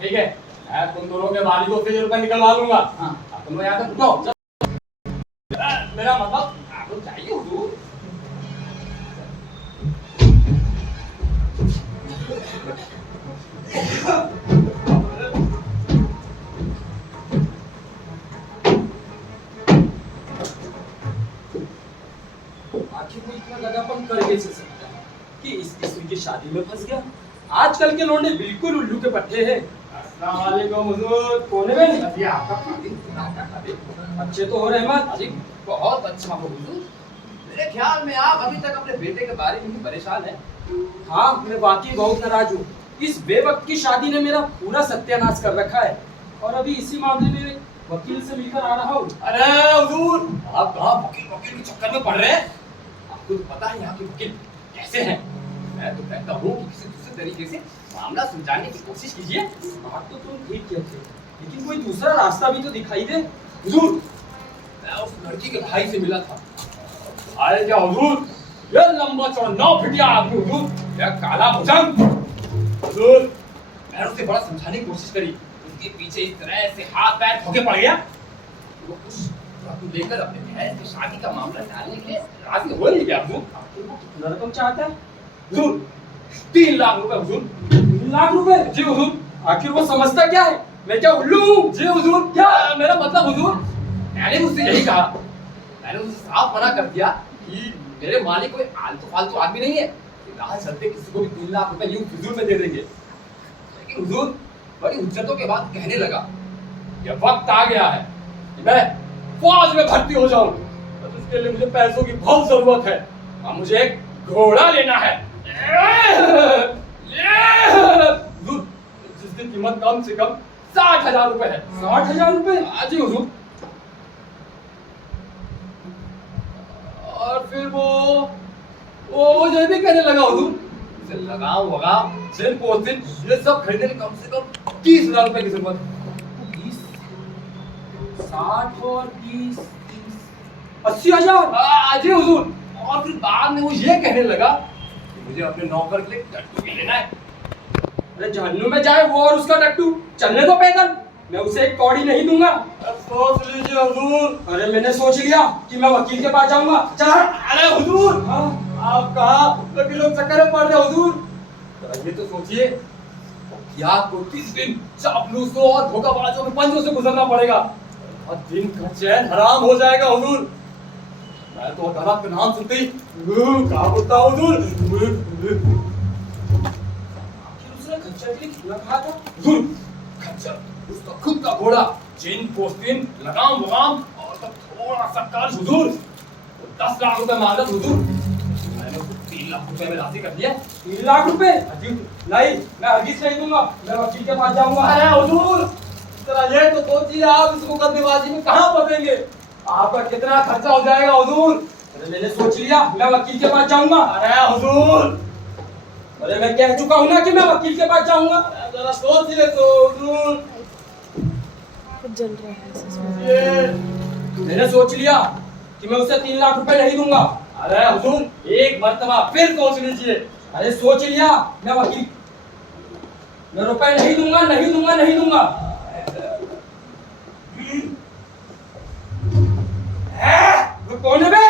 ठीक है, मैं तुम दोनों के मालिकों से ये रुपए निकलवा लूंगा। हाँ। अब तुम लोग यहाँ से उठो। मेरा मतलब आपको चाहिए हुजूर। आखिर वो इतना गधापन कर कैसे सकता है कि इस किस्म की शादी में फंस गया। आजकल के लौंडे बिल्कुल उल्लू के पट्टे हैं। अस्सलाम वालेकुम हुजूर। कोने में नहीं। अभी आपका खातिर अच्छे तो हो रहमत। जी बहुत अच्छा हो हुजूर। मेरे ख्याल में आप अभी तक अपने बेटे के बारे में ही परेशान हैं। हाँ, मैं वाकई बहुत नाराज हूँ। इस बेवक्त की शादी ने मेरा पूरा सत्यानाश कर रखा है और अभी इसी मामले में वकील से मिलकर आ रहा हूँ। अरे हुजूर, आप कहाँ वकील वकील के चक्कर में पड़ रहे हैं? आपको तो पता है यहाँ के वकील कैसे हैं। मैं तो कहता हूँ कि किसी दूसरे तरीके से मामला सुलझाने की कोशिश कीजिए। बात तो तुम ठीक कहते हो, लेकिन कोई दूसरा रास्ता भी तो दिखाई दे। हुजूर, मैं उस लड़की के भाई से मिला था। अरे क्या हुजूर, ये लंबा चौड़ा 9 फीटिया आदमी हुजूर, यह काला भुजंग। हुजूर, मैंने उसे बड़ा समझाने की कोशिश करी, उसके पीछे इस तरह से हाथ पैर ठोके पड़ गया। वो कुछ रकम लेकर अपने बहन की शादी का मामला टालने के लिए राजी हो नहीं गया हुजूर। आखिर वो कितना रकम चाहता है? हुजूर, 3 लाख रुपए हुजूर। 3 लाख रुपए? जी हुजूर। आखिर वो समझता क्या है? मैं क्या उल्लू हूँ? जी हुजूर, क्या मेरा मतलब हुजूर, मैंने उससे यही कहा। मैंने उसे साफ मना कर दिया कि मेरे मालिक कोई आलतू फालतू आदमी नहीं है, राह चलते किसी को भी 3 लाख रुपए यूं फिजूल में दे देंगे। लेकिन हुजूर बड़ी उज्जतों के बाद कहने लगा, ये वक्त आ गया है कि मैं फौज में भर्ती हो जाऊं। बस उसके लिए मुझे पैसों की बहुत जरूरत है और मुझे एक घोड़ा लेना है। हुजूर, जिसकी कीमत कम से कम 60,000 रुपए है। 60,000 रुपए? हाँ जी हुजूर। और फिर वो ये भी कहने लगा हुजूर, इसे लगाम वगाम जिन पोस्टिन ये सब खरीदने के कम से कम 30,000 रुपए की जरूरत है। 30, 60 और 30, 80,000? हाँ जी हुजूर। और फिर बाद में वो ये कहने लगा कि मुझे अपने नौकर के लिए टट्टू भी लेना है। अरे जहन्नुम में जाए वो और उसका टट्टू, चलने दो पैदल, मैं उसे एक कौड़ी नहीं दूंगा। सोच लीजिए हुजूर। अरे मैंने सोच लिया कि मैं वकील के पास जाऊंगा। चल। अरे हुजूर, हाँ? आप कहाँ वकीलों के चक्कर में पड़ रहे हुजूर? जरा ये तो सोचिए कि आपको 30 दिन चापलूसों और धोखाबाजों के पंजों से गुजरना पड़ेगा और दिन का चैन हराम हो जाएगा हुजूर। मैं तो अदालत का नाम सुनते ही कहाँ बोलता हुजूर। आखिर उसने खच्चर के लिए क्यों कहा था? हुजूर, खच्चर उसका खुद का घोड़ा जिन पोस्टिन लगाम वगाम और तब थोड़ा सा कर्ज हुजूर, 10 लाख रुपए मांगा हुजूर। मैंने उसको 3 लाख रुपए में राजी कर दिया। 3 लाख रुपए? नहीं, मैं हरगिज नहीं दूंगा। मैं वकील के पास जाऊंगा। अरे हुजूर, जरा ये तो सोचिए, आप इस मुकदमेबाजी में कहाँ फंसेंगे? आपका कितना खर्चा हो जाएगा हुजूर? अरे मैंने सोच लिया, मैं वकील के पास जाऊंगा। अरे हुजूर, अरे मैं कह चुका हूँ ना कि मैं वकील के पास जाऊंगा। जरा सोचिए तो हुजूर। जल रहा है। मैंने सोच लिया कि मैं उसे 3 लाख रुपए नहीं दूंगा। अरे हुजूर, एक मर्तबा फिर सोच लीजिए। अरे सोच लिया, मैं रुपए नहीं दूंगा, नहीं दूंगा, नहीं दूंगा। वो कौन है बे?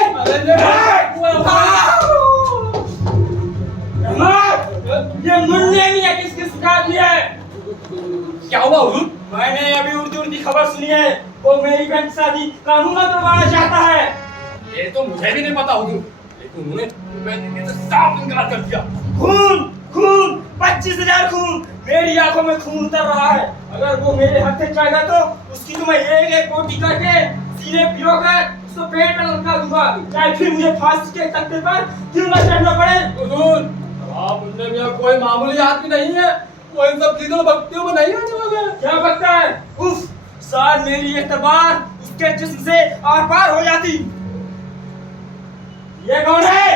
ये मुन्ने मियां किसकी शिकायत लिया है? क्या हुआ हुजूर? मैंने अभी उर्दू की खबर सुनी है, वो मेरी बहन की शादी कानून करवाना चाहता है। ये तो मुझे भी नहीं पता हुजूर, लेकिन उन्होंने रुपए देने से साफ इनकार कर दिया। खून खून 25,000 खून, मेरी आंखों में खून उतर रहा है। अगर वो मेरे हाथ से चाहेगा तो उसकी तो मैं एक कोटी करके सीने पिरो कर उसको पेट में लटका दूंगा, चाहे फिर मुझे फांसी के तख्ते पर क्यों न चढ़ना पड़े। हुजूर, आप उनने में कोई मामूली आदमी नहीं है, वो इन सब चीजों भक्तियों में नहीं आने वाला है। क्या बकता है? उफ, शायद मेरी ये तलवार उसके जिस्म से आर पार हो जाती। ये कौन है?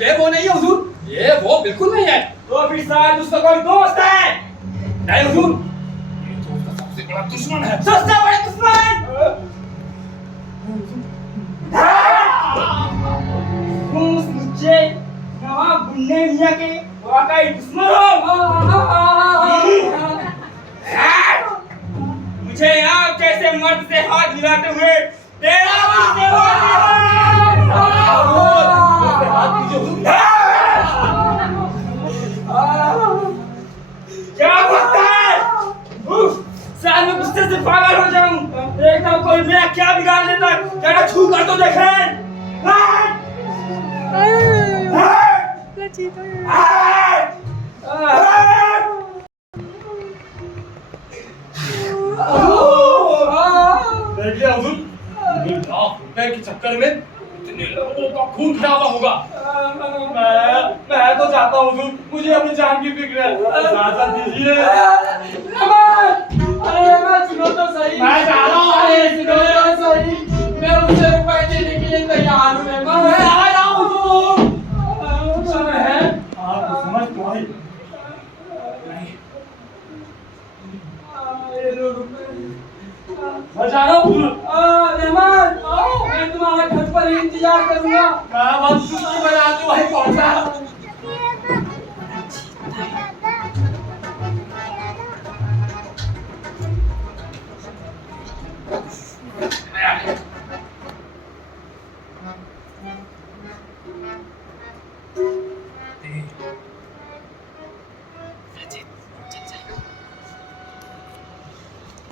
ये वो नहीं है हुजूर, ये वो बिल्कुल नहीं है। तो फिर शायद उसका कोई दोस्त है। नहीं हुजूर, ये तो उसका सबसे बड़ा दुश्मन है। सबसे बड़े दुश्मन तुम मुझे नवाब बुन्ने मियां के वाकई दुश्मन हो। मुझे आप जैसे मर्द से हाथ मिलाते हुए तेरा क्या करता है? शायद मैं गुस्से से पागल हो जाऊं। देखता कोई मेरा क्या बिगाड़ लेता है, जरा छू कर तो देखें। देखिए हुजूर, 3 लाख रुपए के चक्कर में इतने लोगों का खून खराबा होगा। मैं तो चाहता हूँ हुजूर, मुझे अपनी जान की फिक्र है, इजाजत दीजिए। अरे मैं सुनो तो सही। मैं जा रहा हूँ। अरे सुनो तो सही, मैं उसे रुपए देने के लिए तैयार हूँ। मैं आ रहा हूँ हुजूर। समय है आप समझ तो आई। मैं जा रहा हूँ। रहमान, मैं तुम्हारे घर पर ही इंतजार करूंगा। मैं बस सुस्ती में आती वहीं पहुंचा।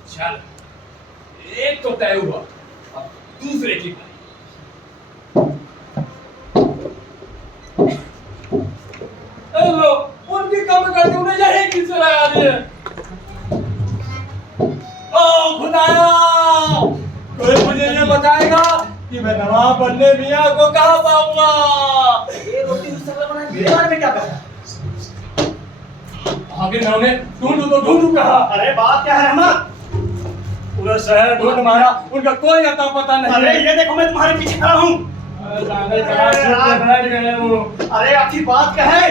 चल, एक तो तय हुआ, अब दूसरे की बारी। हेलो, उनकी कम करके उन्हें यही किससे लगा दिए? ओ खुदाया, कोई मुझे ये बताएगा कि मैं नवाब बनने मियां को कहाँ पाऊंगा? ये रोटी दूसरा बना मेरे बारे में क्या कहा? आगे मैं उन्हें ढूंढूं तो ढूंढूं कहाँ? अरे बात क्या है रहमत? पूरा शहर ढूंढ मारा, उनका कोई अता पता नहीं। अरे ये देखो, मैं तुम्हारे पीछे खड़ा हूँ। जाने कहाँ छुप के बैठ गए वो। अरे आखिर बात क्या है?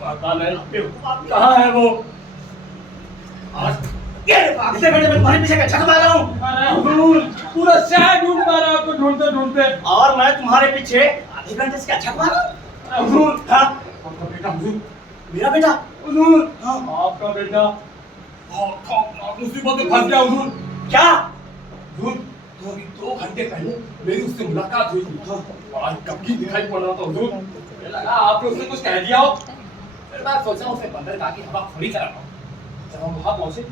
पता नहीं कहाँ है वो। ये देखो, आखिर मैं तुम्हारे पीछे कैसे खड़ा हूँ? अरे हुजूर, पूरा शहर ढूंढ मारा आपको ढूंढते ढूंढते। और मैं तुम्हारे पीछे आधे घंटे से क्या छक मारा? अरे हुजूर, हाँ, आपका बेटा हुजूर, मेरा बेटा। हुजूर, हाँ, आपका बेटा बहुत खौफनाक मुसीबत में फंस गया हुजूर। क्या? हुजूर, अभी 2 घंटे पहले मेरी उससे मुलाकात हुई थी। बड़ा कभी दिखाई पड़ रहा था हुजूर। मुझे लगा आपने उसने कुछ कह दिया हो। फिर मैं सोचा उसे बंदरगाह की हवा खुली कराता हूँ। जब हम वहाँ पहुँचे,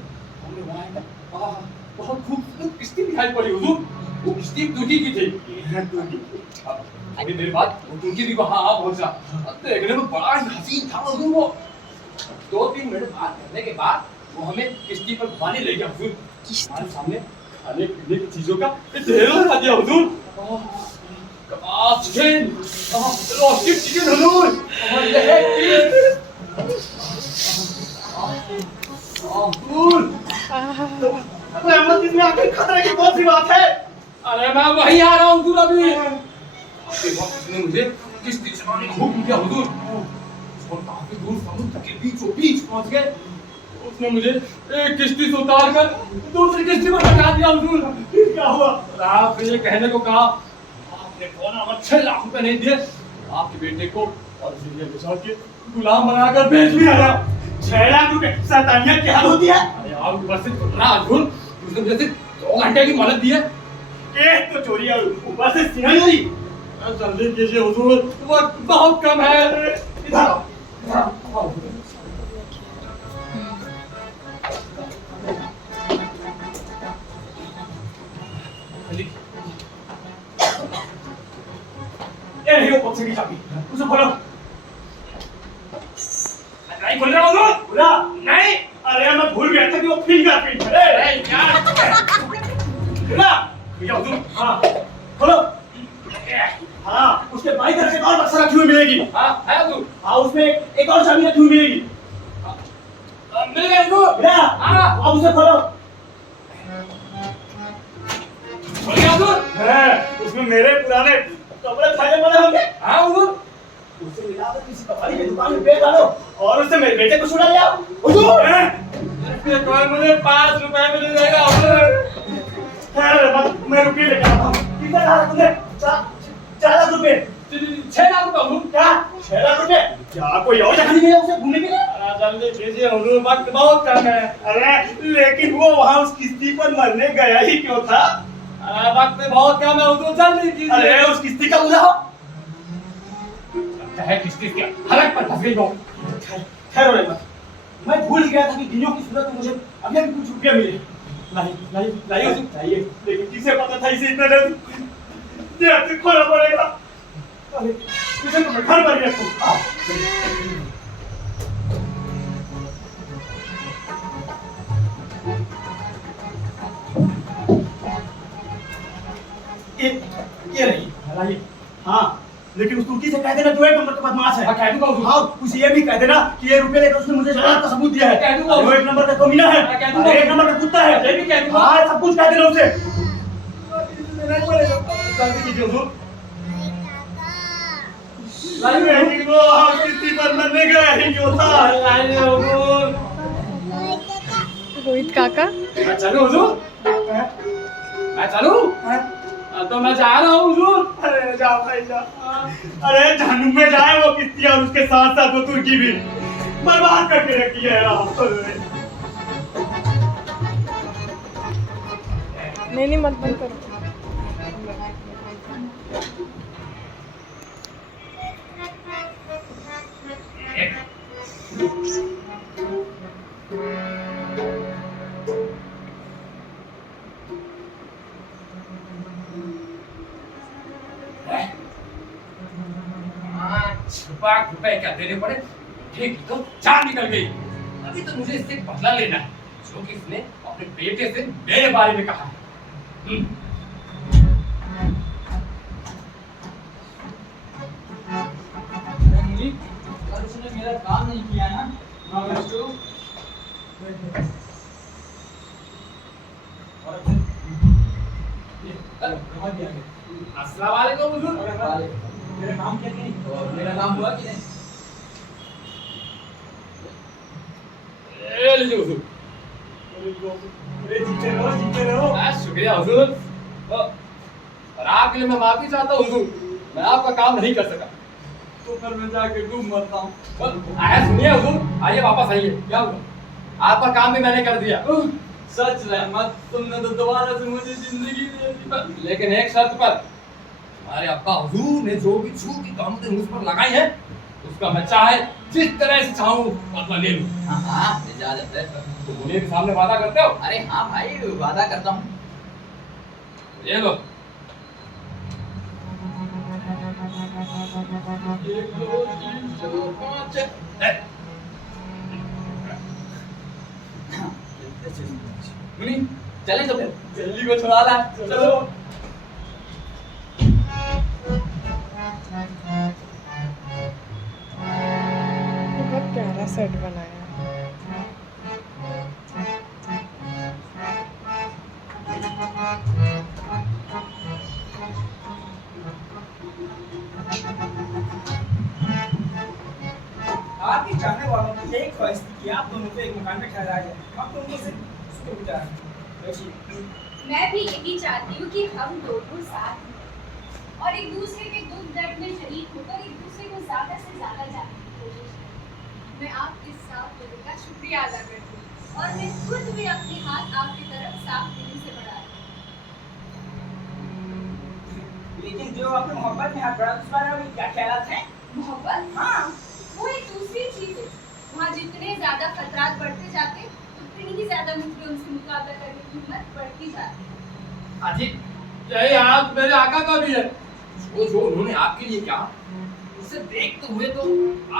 हमने वहाँ बहुत खूबसूरत किश्ती दिखाई पड़ी हुजूर। वो किश्ती तुर्की की थी। अब अभी देर बाद वो तुर्की भी वहाँ आ पहुँचा। अब देखने में बड़ा ही हसीन था हुजूर वो। 2-3 मिनट बात करने के बाद वो हमें किश्ती पर घुमाने ले गया हुजूर। हमारे सामने खाने पीने की चीजों का ढेर लगा दिया हुजूर। कबाब चिकन, रोस्टेड चिकन हुजूर, और लेग पीस। हुजूर, रहमत इसमें आखिर खतरे की कौन सी बात है? अरे मैं वही आ रहा हूँ हुजूर अभी। आपके वक्त इसने मुझे किश्ती चलाने का हुक्म दिया हुजूर। और काफी दूर समुद्र के बीचों बीच पहुंच गए। उसने मुझे एक किश्ती से उतार कर दूसरी किश्ती में लगा दिया हुजूर। फिर क्या हुआ? आपने ये कहने को कहा आपने कौन 6 लाख रुपए नहीं दिए आपके बेटे को और इसीलिए बिछा के गुलाम बनाकर बेच भी आया। 6 लाख रुपए शैतानियत क्या होती है? अरे आप ऊपर से हुजूर, उसने मुझे सिर्फ 2 घंटे की मोहलत दी है। एक तो चोरी है, ऊपर से सिनाई। जल्दी कीजिए हुजूर, वक्त बहुत कम है। इधर आओ, इधर आओ। ये रही वो बक्से की चाबी, उसे खोलो। नहीं खोल रहा हुजूर? खोला? नहीं। अरे मैं भूल गया था कि वो फिंगरप्रिंट है। अरे यार, खोला? भैया हुजूर, हाँ, खोलो। हाँ, उसके बाई तरफ एक और बक्सा रखी हुई मिलेगी। हाँ, है हुजूर। हाँ, उसमें एक और चाबी रखी हुई मिलेगी। मिल गया हुजूर? मिला? हाँ, अब उसे खोलो। खोल गया हुजूर? है, उसमें मेरे पुराने कपड़े फैले पड़े होंगे। हाँ हुजूर। उसे मिलाकर किसी कपड़े की दुकान में बेच डालो और उससे मेरे बेटे को छुड़ा ले आओ। हुजूर, इसके कोई मुझे 5 रुपए में दे देगा हुजूर। खैर, मैं रुपये लेकर आता हूँ। कितना कहा तुमने? 4 लाख रुपए। 6 लाख रुपए हुजूर। क्या? 6 लाख रुपए? क्या कोई और जगह नहीं गया उसे घूमने के लिए? अरे जल्दी कीजिए हुजूर, वक्त बहुत कम है। अरे लेकिन वो वहाँ उस किश्ती पर मरने गया ही क्यों था? वक्त बहुत कम है हुजूर, जल्दी कीजिए। अरे उस किश्ती का बुलाओ। लगता है किश्ती के हलक पर फंस गई हो। खैर रहमत, मैं भूल गया था कि दिनों की सूरत में मुझे अभी भी कुछ रुपये मिले। लाइए हुजूर, लाइए। लेकिन किसे पता था इसे इतना जल्दी खोना पड़ेगा। अरे इसे तो मैं घर पर ही रखूं। ये रही, लाइए। हाँ, लेकिन उस तुर्की से कह देना जो 1 नंबर का बदमाश है। कह दूंगा। हाँ, उसे ये भी कह देना कि ये रुपए लेकर उसने मुझे शराब का सबूत दिया है। कह दूंगा। वो 1 नंबर का कमीना है। कह दूंगा। 1 नंबर का कुत्ता है। ये भी कह दूंगा। हाँ, सब कुछ कह देना उसे। जल्दी कीजिए हुजूर। लाइए, वो हम किसी पर मरने गए ही क्यों था? लाइए हुजूर। रोहित काका, मैं चलूं हुजूर? मैं चलूं? तो मैं जा रहा हूँ हुजूर। अरे जाओ भाई जाओ। अरे जहन्नुम में जाए वो किश्ती और उसके साथ साथ वो तुर्की भी बर्बाद करके रखी है। नहीं मत बंद करो। ₹5 क्या देने पड़े? ठीक तो जान निकल गई। अभी तो मुझे इससे बदला लेना है जो कि इसने अपने बेटे से मेरे बारे में कहा है। उसने मेरा काम नहीं किया ना। अस्सलाम वालेकुम हुजूर। मेरा नाम क्या नहीं? मेरा नाम हुआ कि नहीं? ए लीजिए हुजूर। जीते रहो। शुक्रिया हुजूर। और आपके लिए मैं माफी चाहता हूँ हुजूर, मैं आपका काम नहीं कर सका। तो फिर मैं जाके डूब मरता हूँ। सुनिए हुजूर, आइए वापस आइए। क्या हुआ? आपका काम भी मैंने कर दिया। सच रहमत, तुमने तो दोबारा से मुझे जिंदगी दे दी। लेकिन एक शर्त पर, हमारे अब्बा हुजूर ने जो भी झूठी तहमतें मुझ पर लगाई हैं, उसका मैं चाहे जिस तरह से चाहूं बदला ले लूं। हाँ, इजाजत है। तो दुनिया के सामने वादा करते हो? अरे हाँ भाई, वादा करता हूँ। ये लो। 1 2 3 4 5 मुनी, चले तो फिर जल्दी को छुड़ा ला चलो। बहुत प्यारा सेट बनाया है। आपके चाहने वालों की यही ख्वाहिश थी कि आप दोनों को एक मकान में ठहराया जाए। आप दोनों से शुक्रगुजार हैं। बैठिए। मैं भी यही चाहती हूँ कि हम दोनों साथ हैं और एक दूसरे के दुख दर्द में शरीक होकर एक दूसरे को ज्यादा से ज्यादा जानने की कोशिश करें। मैं आपके साथ होने का शुक्रिया अदा करती हूँ और मैं खुद भी अपने हाथ आपकी तरफ साफ दिली से बढ़ा रही लेकिन जो आपने मोहब्बत में हाथ बढ़ा उस बारे में क्या ख्यालात हैं? हूँ। मोहब्बत, हाँ, वो एक दूसरी चीज है। वहाँ जितने ज्यादा खतरात बढ़ते जाते उतनी ही ज्यादा मुझे उनसे मुकाबला करने की हिम्मत बढ़ती जाती है। हाजी, यही हाथ मेरे आका का भी है। वो जो उन्होंने आपके लिए कहा, उसे देखते हुए तो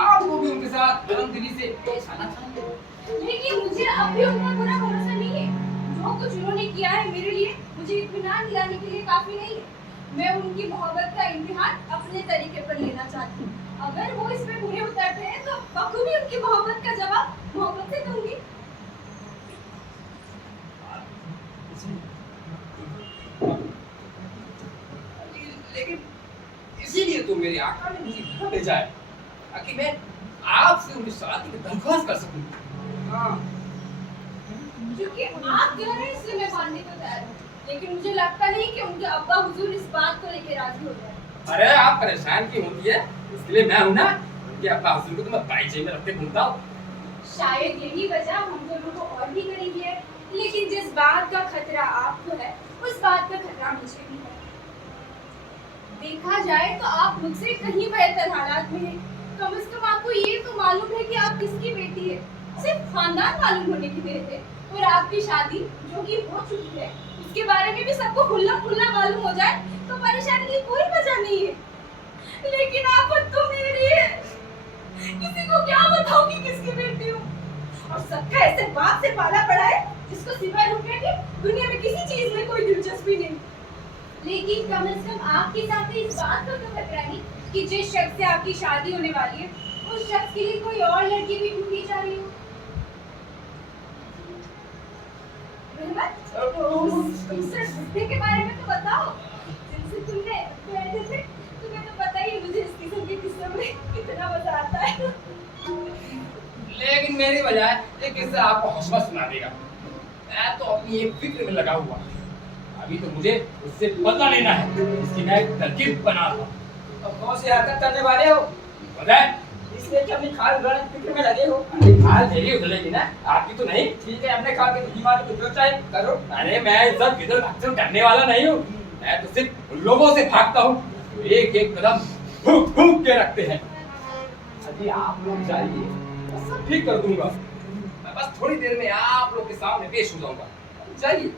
आपको भी उनके साथ गरम दिली से पेश आना चाहिए। लेकिन मुझे अब भी उनका पूरा भरोसा नहीं है। जो कुछ उन्होंने किया है मेरे लिए, मुझे इत्मीनान दिलाने के लिए काफी नहीं है। मैं उनकी मोहब्बत का इम्तिहान अपने तरीके पर लेना चाहती हूँ। अगर वो इसमें पूरे उतरते हैं तो बखूबी उनकी मोहब्बत का जवाब मोहब्बत से दूंगी। लेकिन इसीलिए तो मेरे आका ने मुझे घर भेजा है ताकि मैं आपसे उनकी शादी की दरख्वास्त कर सकूं। हाँ। क्योंकि आप कह रहे हैं इसलिए मैं मानने को तैयार हूँ। लेकिन मुझे लगता नहीं कि उनके अब्बा हुजूर इस बात को लेकर राजी हो जाए। अरे आप परेशान क्यों होती है? इसके लिए मैं हूं ना। उनके अब्बा हुजूर को तो मैं बाईजे में रखते घूमता हूँ। शायद यही वजह हम दोनों को और भी करीबी है। लेकिन जिस बात का खतरा आपको है, उस बात का खतरा मुझे भी है। देखा जाए तो आप मुझसे कहीं बेहतर हालात में हैं। कम से कम आपको ये तो मालूम है कि आप किसकी बेटी है। सिर्फ खानदान मालूम होने की देर है और आपकी शादी जो कि हो चुकी है उसके बारे में भी सबको खुल्ला खुल्ला मालूम हो जाए तो परेशानी की कोई वजह नहीं है। लेकिन आप तो मेरी है। किसी को क्या बताऊं कि किसकी बेटी हूँ? और सबका ऐसे बाप से पाला पड़ा है जिसको सिवाय रुपए के दुनिया में किसी चीज में कोई दिलचस्पी नहीं। लेकिन कम से कम आपके साथ इस बात का तो खतरा नहीं कि जिस शख्स से आपकी शादी होने वाली है उस शख्स के लिए कोई और लड़की भी ढूंढी जा रही हो। दूसरे बुढ़े के बारे में तो बताओ जिनसे तुमने बैठे थे। तुम्हें तो पता ही है मुझे इस किस्म के किस्सों में कितना मजा आता है। लेकिन मेरी बजाय ये किस्सा आपको हौसला सुना देगा। मैं तो अपनी एक फिक्र में लगा हुआ। अभी तो मुझे उससे बदला लेना है। इसकी मैं एक तरकीब बना रहा हूँ। अब कौन सी हरकत करने वाले हो? बताए? इसलिए कि अपनी खाल उड़ाने की फिक्र में लगे हो। खाल मेरी उधलेगी ना, आपकी तो नहीं। ठीक है, अपने खाल के दिमाग को जो चाहे करो। अरे मैं सब इधर भागदौड़ करने वाला नहीं हूँ। मैं तो सिर्फ उन लोगों से भागता हूँ जो एक एक कदम फूंक फूंक के रखते हैं। अभी आप लोग जाइए, मैं सब ठीक कर दूंगा। मैं बस थोड़ी देर में आप लोग के सामने पेश हो जाऊंगा। जाइए।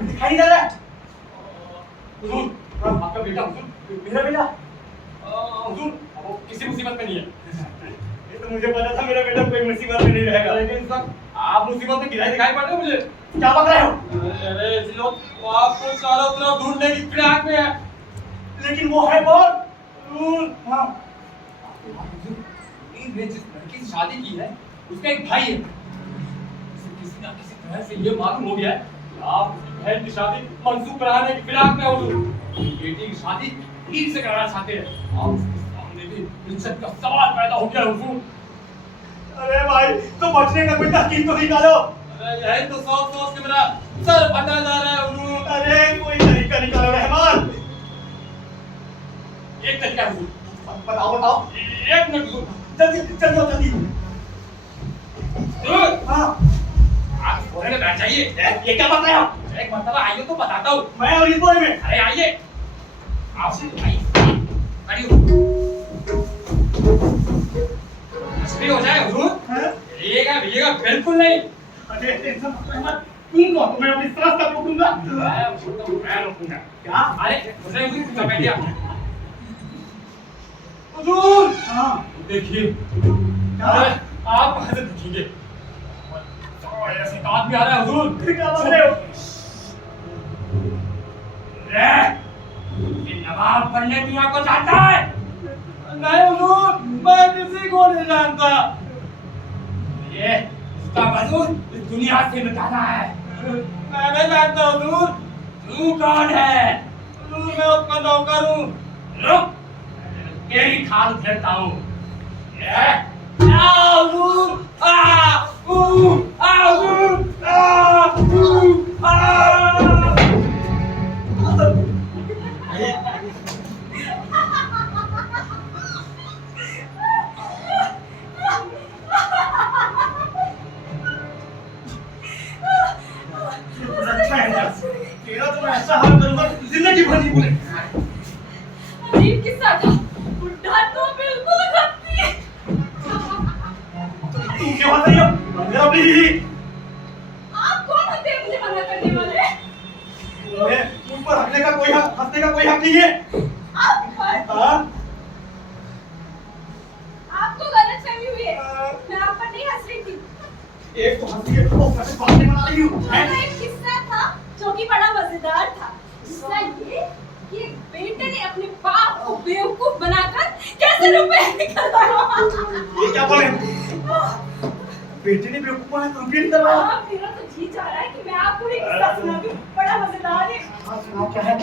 दिखाई दे रहा है? हुजूर, आपका बेटा हुजूर, मेरा बेटा? हुजूर, वो किसी मुसीबत में नहीं है। ये तो मुझे पता था मेरा बेटा कोई मुसीबत में नहीं रहेगा। लेकिन सर, आप मुसीबत में गिराए दिखाई पड़ रहे हो मुझे। क्या बक रहे हो? अरे ऐसे लोग वो आपको चारों तरफ ढूंढने की फिराक में है। लेकिन वो है कौन? हाँ। ने जिस लड़की से शादी की है उसका एक भाई है। उसे किसी ना किसी तरह से ये मालूम हो गया है कि आप उसकी बहन की शादी मंसूब कराने की फिराक में हो। बेटी की शादी ईद से कराना चाहते हैं। आप उसके सामने भी इज्जत का सवाल पैदा हो गया हुजूर। अरे भाई, तो बचने का कोई तरकीब तो निकालो। अरे यही तो सोच सोच के मेरा सर फटा जा रहा है हुजूर। अरे कोई तरीका निकालो रहमान। एक तरीका है हुजूर। बताओ बताओ। एक मिनट हुजूर। जल्दी जल्दी जल्दी। हाँ। आप कोने में बैठ जाइए। ये क्या बक रहे हो? एक मर्तबा आइए तो बताता हूँ। मैं और इस बोरे में। अरे आइए। आप आइए। कुछ भी हो जाए हुजूर, हैं? भीगेगा बिल्कुल नहीं। अरे टेंशन मत लो, मत तुम को तो मैं अपनी सांस तक रोकूंगा। मैं रोकूंगा। क्या? अरे हुजूर कुछ बैठिए। हुजूर, हाँ देखिए, क्या? अरे आप वहां से दिखेंगे। ऐसे आदमी आ रहा है हुजूर। फिर क्या बोल रहे हो? ये नवाब बनने दुनिया को जानता है? नहीं हुजूर, मैं किसी को नहीं जानता। ये इसका वजूद इस दुनिया से मिटाना है। मैं नहीं जानता हुजूर। तू कौन है? हुजूर मैं उसका नौकर हूँ। रुक, तेरी खाल फेरता हूँ। हुजूर, हुजूर, अच्छा है यार। तेरा तो मैं ऐसा हाल करूंगा कि जिंदगी भर नहीं भूलेंगे। अजीब किस्सा था। बुढ़ा तो बिल्कुल खत्ती है। तू क्यों हंस रही हो? मेरा भी आप कौन होते हैं मुझे मना करने वाले? मुझ पर हंसने का कोई हक नहीं है। आप पर हाँ? आपको गलतफहमी हुई है। मैं आप पर नहीं हंस रही थी। एक तो हंसी है, तो मैं बात नहीं बना रही हूँ। मेरा एक किस्सा था जो कि बड़ा मजेदार था। किस्सा ये कि एक बेटे ने अपने बाप को बेवकूफ बनाकर कैसे रुपए निकलवाया। ये क्या बोले? बेटे ने बेवकूफ बना कर रुपये निकलवाया। हाँ, मेरा तो जी चाह रहा है कि मैं आपको एक किस्सा सुना दूं। बड़ा मजेदार है। हाँ सुनाओ, क्या है?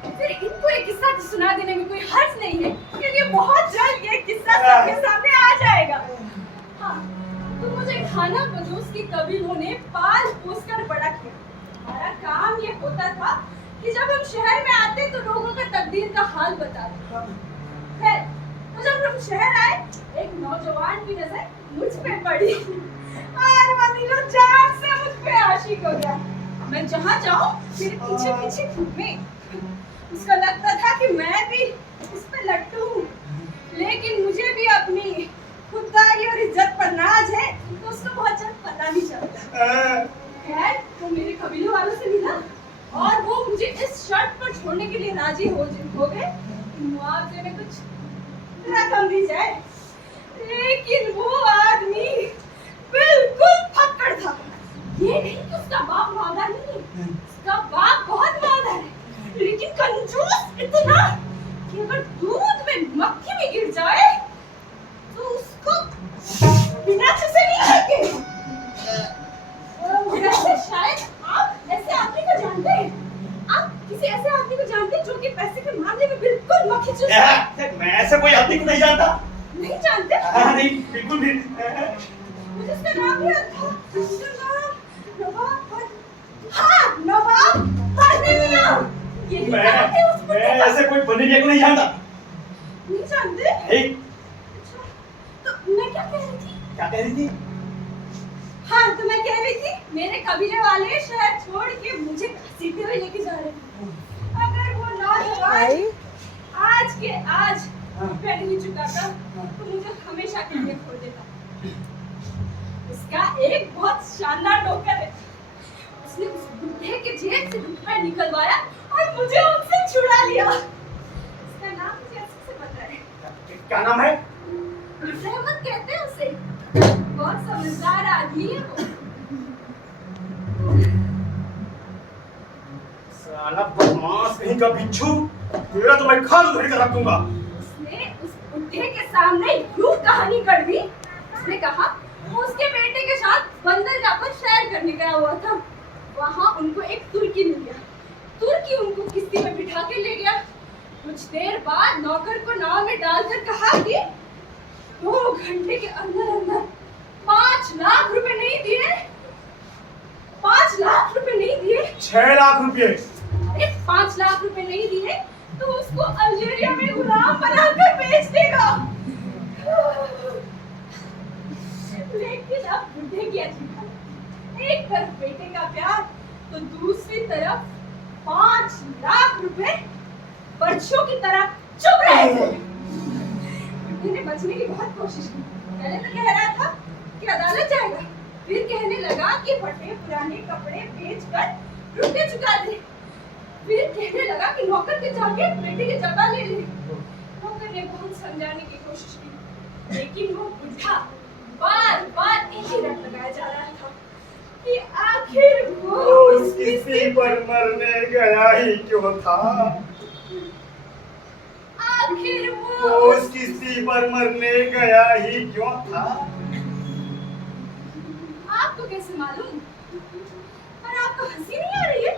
फिर इनको एक किस्सा सुना देने में कोई हर्ज नहीं है, क्योंकि बहुत जल्द ये किस्सा सबके सामने आ जाएगा। हाँ, तो मुझे खाना बदोश के कबीलों ने पाल पोस कर बड़ा किया। हमारा काम ये होता था कि जब हम शहर में आते तो लोगों का तकदीर का हाल बताते। खैर, तो जब हम शहर आए, एक नौजवान की नजर मुझ पे पड़ी और वो दिलो जान से मुझ पे आशिक हो गया। मैं जहाँ जाऊँ मेरे पीछे पीछे घूमे। उसको लगता था कि मैं भी इस पे लट्टू हूँ, लेकिन मुझे भी अपनी खुददारी और इज्जत पर नाज है, तो उसको बहुत जल्द पता नहीं चलता। खैर, तो मेरे कबीले वालों से मिला और वो मुझे इस शर्त पर छोड़ने के लिए राजी हो गए कि मुआवजे में कुछ रकम दी जाए। लेकिन वो आदमी बिल्कुल फक्कड़ था। ये नहीं कि उसका बाप मालदार नहीं, उसका बाप बहुत मालदार है, लेकिन कंजूस इतना कि अगर दूध में मक्खी भी गिर जाए तो उसको बिना छुसे नहीं खाएंगे। वैसे शायद आप ऐसे आदमी को जानते हैं। आप किसी ऐसे आदमी को जानते हैं जो कि पैसे के मामले में बिल्कुल मक्खी चूसता है? मैं ऐसे कोई आदमी को नहीं जानता। नहीं जानते? नहीं, बिल्कुल भी। मुझे उसका नाम याद था। उसका नाम नवाब बर्निया। यही नाम है उसको। मैं ऐसे कोई बर्निया को नहीं जानता। नहीं जानते? नहीं। अच्छा, तो मैं क्या कह रही थी? क्या कह रही थी? हाँ, तो मैं कह रही थी मेरे कबीले वाले शहर छोड़ के मुझे घसीटते हुए लेके जा रहे थे। अगर वो नौजवान आज के आज बैठ नहीं चुका था तो मुझे हमेशा के लिए छोड़ देता। उसका एक बहुत शानदार नौकर है। उसने उस बुढ़े के जेब से रुपए निकलवाया और मुझे उनसे छुड़ा लिया। उसका नाम मुझे अच्छे से पता है। क्या नाम है? रहमत कहते हैं उसे। बहुत समझदार आदमी है वो। साला बदमाश कहीं का बिच्छू, तेरा तो मैं खाल धर कर रखूंगा। उसने उस बुढ़े के सामने यूं कहानी कर दी। उसने कहा वो उसके बेटे के साथ बंदरगाह पर सैर करने गया हुआ था। वहां उनको एक तुर्की मिल गया। तुर्की उनको किश्ती में बिठा के ले गया। कुछ देर बाद नौकर को नाव में डालकर कहा कि 2 घंटे के अंदर अंदर 5 लाख रुपए नहीं दिए, 5 लाख रुपए नहीं दिए, 6 लाख रुपए। अरे 5 लाख रुपए नहीं दिए तो उसको अल्जीरिया में गुलाम बनाकर बेच देगा। लेकिन अब बुढ़े की अजीब हालत। एक तरफ बेटे का प्यार तो दूसरी तरफ 5 लाख रुपए बच्चों की तरह चुप रहे थे। मैंने बचने की बहुत कोशिश की। पहले तो कह रहा था कि अदालत जाएगा, फिर कहने लगा कि फटे पुराने कपड़े बेचकर रुपए चुका दे, फिर कहने लगा कि नौकर के जाके बेटे की जगह ले ले। नौकर ने बहुत समझाने की कोशिश की, लेकिन वो बुढ़ा बार बार एक ही रट लगाया जा रहा था कि आखिर वो उस किसी पर मरने गया ही क्यों था? आखिर वो उस किसी पर मरने गया ही क्यों था? आपको कैसे मालूम? और आपको हंसी नहीं आ रही है?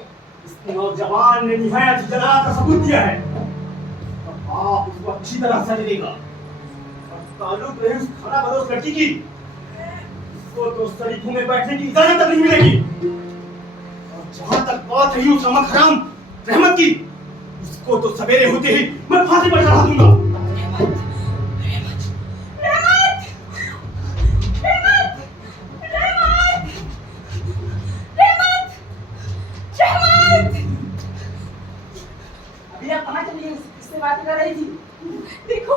इस नौजवान ने निहायत जलाल का सबूत दिया है। अब आप उसको अच्छी तरह सजा देगा। और ताल्लुक रहे उस खरा बदोस लड़की की, उसको तो शरीफों में बैठने की इजाजत तक नहीं मिलेगी। और जहां तक बात रही उस नमक हराम रहमत की, उसको तो सवेरे होते ही मैं फांसी पर चढ़ा दूंगा। रहमत! रहमत! रहमत! रहमत! रहमत! अभी आप कहाँ चली गई? किससे बातें कर रही थी? देखो,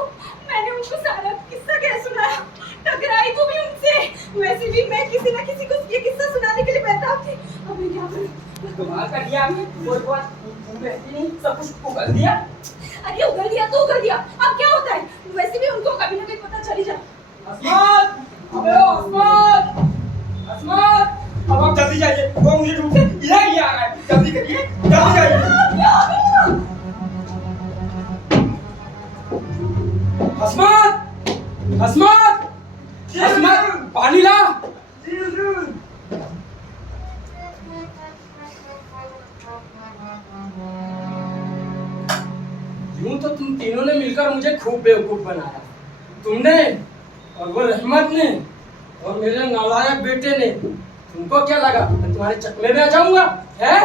मैंने उनको सारा किस्सा क्या सुनाया, टकराई तो भी उनसे। वैसे भी मैं किसी न किसी को ये किस्सा सुनाने के लिए बेताब थी। अब मैं क्या करूं? कमाल कर दिया आपने। कोई बात रहती नहीं, सब कुछ उगल दिया। अरे उगल दिया तो उगल दिया, अब क्या होता है? वैसे भी उनको कभी ना कभी पता चल ही जाता। अस्मात! अबे ओ अस्मात! अस्मात! अब आप जल्दी जाइए, वो मुझे ढूंढ के इधर ही आ रहा है। जल्दी करिए, जल्दी जाइए। अस्मात! अस्मात! अस्मात! पानी ला। यूं तो तुम तीनों ने मिलकर मुझे खूब बेवकूफ बनाया। तुमने और वो रहमत ने और मेरे नालायक बेटे ने। तुमको क्या लगा मैं तुम्हारे चकमे में आ जाऊंगा? है?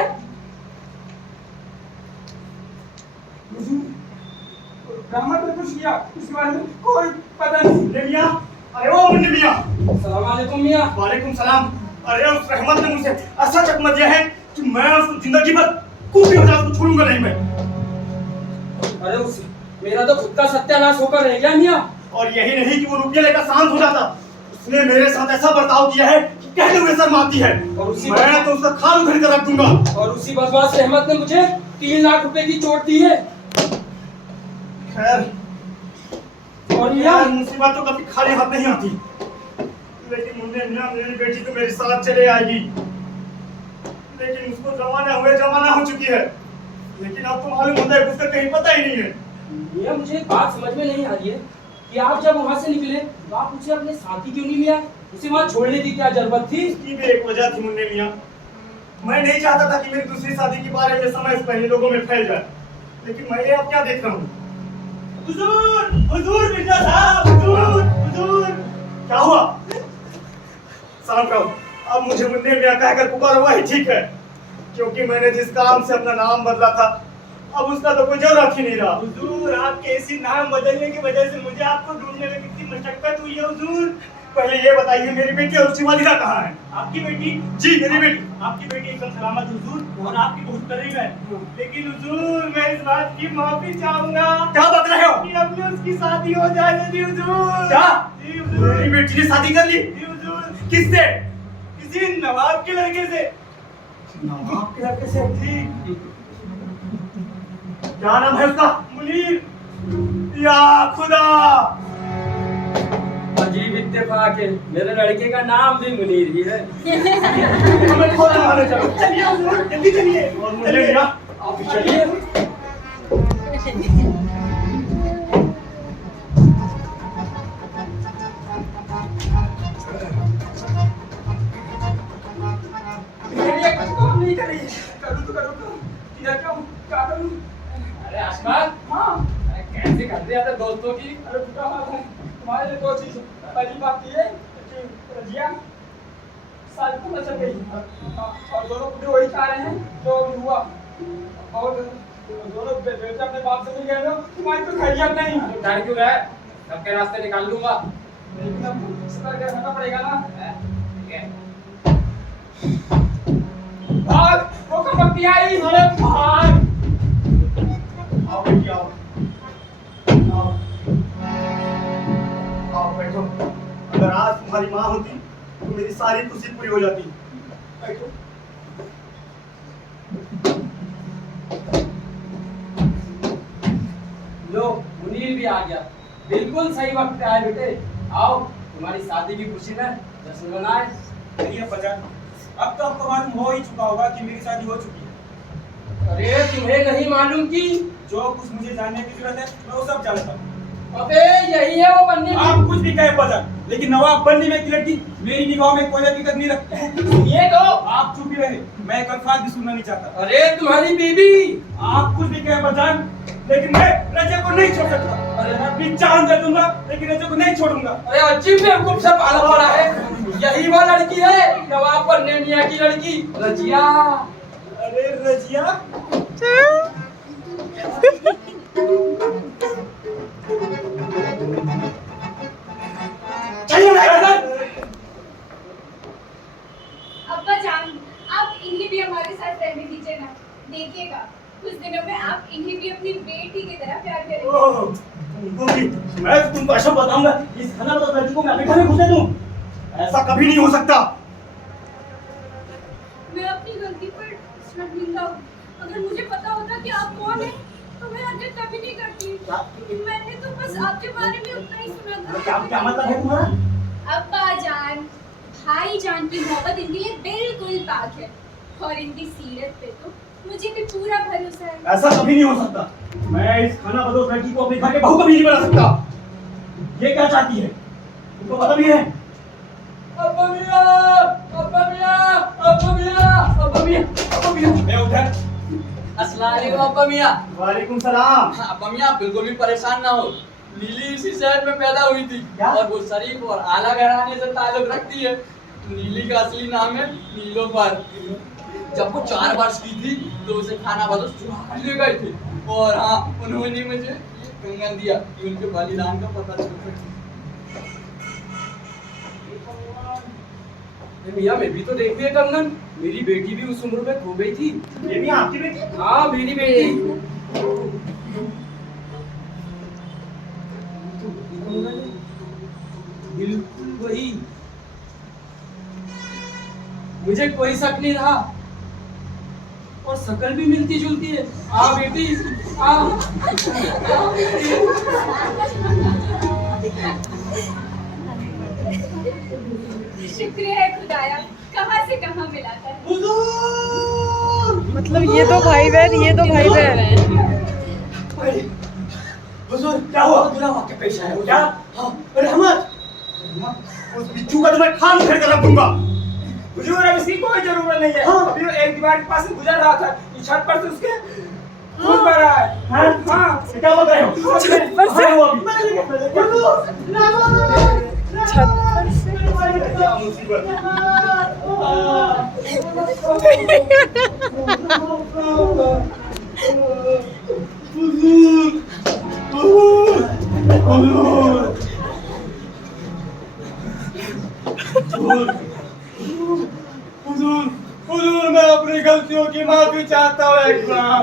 रहमत ने कुछ किया, इसके बारे में कोई पता नहीं। मुन्ने मियां, अरे ओ मुन्ने मियां। अस्सलाम वालेकुम मियां। वालेकुम सलाम। अरे उस रहमत ने मुझसे ऐसा चकमा दिया है कि मैं उसको जिंदगी भर कुछ भी हो जाए उसको छोड़ूंगा नहीं मैं। अरे उस मेरा तो खुद का सत्यानाश होकर रह गया मियां। और यही नहीं कि वो रुपये लेकर शांत हो जाता, उसने मेरे साथ ऐसा बर्ताव किया है कि कहते हुए शर्म आती है। और उसी मैं तो उसका खाल उधर कर रख दूंगा। और उसी बदमाश रहमत ने मुझे 3 लाख रुपए की चोट दी है। खैर, और यार मियां मुसीबत तो कभी खाली हाथ नहीं आती। लेकिन मुन्ने मियां, मेरी बेटी तो मेरे साथ चले आएगी, लेकिन उसको जमाना हो चुकी है। लेकिन अब तो मालूम होता है उसका कहीं पता ही नहीं है। मियां मुझे एक बात समझ में नहीं आ रही है कि आप जब वहां से निकले तो आप उसे अपने साथी क्यों नहीं लिया? उसे वहां छोड़ने की क्या जरूरत थी? इसकी भी एक वजह थी मुन्ने मियां। मैं नहीं चाहता था कि मेरी दूसरी शादी के बारे में समय से पहले लोगों में फैल जाए। लेकिन मैं ये अब क्या देख रहा हूँ? हुजूर, हुजूर मिर्जा साहब, हुजूर, हुजूर। क्या हुआ? शांत रहो। अब मुझे मुन्ने मियां कहकर पुकारा हुआ ही ठीक है, क्योंकि मैंने जिस काम से अपना नाम बदला था अब उसका तो कोई जरूरत ही नहीं रहा। हुजूर, आपके इसी नाम बदलने की वजह से मुझे आपको ढूंढने में कितनी मशक्कत हुई है हुजूर। पहले ये बताइए मेरी बेटी और उसकी वालिदा कहाँ है? आपकी बेटी? जी मेरी बेटी। आपकी बेटी एकदम सलामत हुजूर और आपकी बहुत करीब है। लेकिन हुजूर, मैं इस बात की माफी चाहूंगा। क्या बक रहे हो? कि अब उसकी शादी हो जाएगी हुजूर। क्या? जी हुजूर। मेरी बेटी ने शादी कर ली? जी हुजूर। किससे? किसी नवाब के लड़के से। नवाब के लड़के से? जी। क्या नाम है उसका? मुनीर। या खुदा, अजीब इत्तेफाक है, मेरे लड़के का नाम भी मुनीर ही है। हमें खोला मारने चलो। चलिए हुजूर, जल्दी चलिए। और मुझे भैया आप भी चलिए। ये कुछ काम नहीं कर रही है। करूँ तो करूँ तो क्या करूँ? अरे आसमान, हाँ, अरे कैसे कर दिया था दोस्तों की? अरे बुरा हाल है। तुम्हारे लिए दो चीज पहली बात ये कि रजिया साल को बचत गई और दोनों बुढ़े वही चाह रहे हैं जो अभी हुआ। और दोनों बेटे अपने बाप से मिल गए ना, तुम्हारी तो खैरियत नहीं। तुम डर क्यों रहे? सबके रास्ते निकाल लूंगा। लेकिन अब शुक्र करना पड़ेगा ना। ठीक है। भाग, वो कमक्ति आई। अरे भाग। आओ बेटी आओ। आओ। तुम्हारी माँ होती तो मेरी सारी खुशी पूरी हो जाती। बैठो। लो मुनीर भी आ गया, बिल्कुल सही वक्त पे आए बेटे। आओ तुम्हारी शादी की खुशी में जश्न मनाए। चलिए अब्बाजान, अब तो आपको मालूम हो ही चुका होगा कि मेरी शादी हो चुकी है। अरे तुम्हें नहीं मालूम कि जो कुछ मुझे जानने की जरूरत है मैं वो सब जानता हूँ। अबे यही है वो बन्नी। आप कुछ भी कहे अब्बाजान, लेकिन नवाब बन्नी में की लड़की मेरी निगाह में कोई हकीकत नहीं रखते हैं। ये कहो। आप चुप ही रहे, मैं एक अल्फाज भी सुनना नहीं चाहता। अरे तुम्हारी बीवी। आप कुछ भी कहे अब्बाजान, लेकिन मैं रजा को नहीं छोड़ सकता। अरे मैं अपनी जान दे दूंगा लेकिन रजा को नहीं छोड़ूंगा। अरे अजीब बेवकूफ सा पाला पड़ा है। यही वो लड़की है नवाब बन्ने मियां की लड़की रजिया। अरे रजिया, चाहिए नहीं। अब्बा जान, आप इन्हें भी हमारे साथ रहने दीजिए ना। देखिएगा कुछ दिनों में आप इन्हें भी अपनी बेटी की तरह प्यार करेंगे। ओह, तुमको भी मैं तो तुमको ऐसा बताऊंगा, इस खाना वाला लड़की को मैं अपने घर में घुसे दूं। ऐसा कभी नहीं हो सकता। मैं अपनी गलती पर शर्मिंदा हूँ। अगर मुझे पता होता कि आप कौन हैं, तो मैं हरकत कभी नहीं करती। मैंने तो बस आपके बारे में उतना ही सुना था। क्या मतलब है तुम्हारा? अब्बा जान, भाई जान की मोहब्बत इनके लिए बिल्कुल पाक है और इनकी सीरत पे तो मुझे भी पूरा भरोसा है। ऐसा कभी नहीं हो सकता। मैं इस खाना बदोश लड़की को अपने घर के बहू कभी नहीं बना सकता। ये क्या चाहती है तुमको पता भी है? अब्बा मियां, अब्बा मियां, अब्बा मियां, अब्बा मियां, अब्बा मियां। मैं उधर। अस्सलाम वालेकुम अब्बा मियां। वालेकुम सलाम। अब्बा मियां बिल्कुल भी परेशान ना हो। नीली इसी शहर में पैदा हुई थी क्या? और वो शरीफ और आला घराने से ताल्लुक रखती है। नीली का असली नाम है नीलोफर। जब वो 4 वर्ष की थी तो उसे खाना बदोश चुरा कर ले गए थे और हाँ उन्होंने मुझे ये कंगन दिया कि उनके बलिदान का पता चल सके। मियां मैं भी तो देखी है कंगन। मेरी बेटी भी उस उम्र में खो गई थी। ये भी आपकी बेटी? हाँ मेरी बेटी। बिल्कुल वही। मुझे कोई शक नहीं रहा और शकल भी मिलती जुलती है। आ बेटी आ। शुक्र है खुदाया, कहाँ से कहाँ मिलाता है। मतलब ये तो भाई बहन, ये तो भाई बहन है। हुजूर क्या हुआ? बुरा वाक्य पेश आया। क्या? हाँ, रहमत, उस बिच्छू का तो मैं खान उखेड़ कर रख दूंगा। हुजूर अब इसकी कोई जरूरत नहीं है। हाँ। अभी वो एक दीवार के पास से गुजर रहा था, इस छत पर से उसके खून बह रहा है। हाँ, क्या बोल रहे हो? छत पर से? हाँ, वो अभी। छत पर से? क्या मुसीबत। हुजूर मैं अपनी गलतियों की माफी चाहता हूँ। एक बार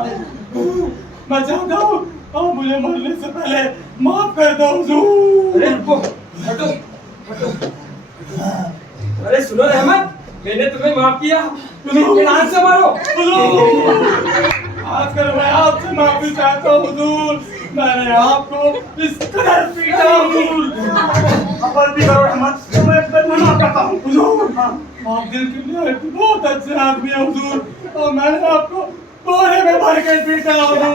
मैं चाहता हूँ आप मुझे मरने से पहले माफ कर दो हुजूर। अरे रुको, हटो हटो। अरे सुनो रहमत, मैंने तुम्हें माफ किया, तुम इनके हाथ से मारो। आजकल मैं आपसे माफी चाहता हूँ हुजूर। मैंने आपको इस कदर पीटा हुजूर। अब गलती करो रहमत, मैं माफ करता हूँ हुजूर। आप दिल के लिए बहुत अच्छे आदमी हैं हुजूर और मैंने आपको बोरे में भर के पीटा हुजूर।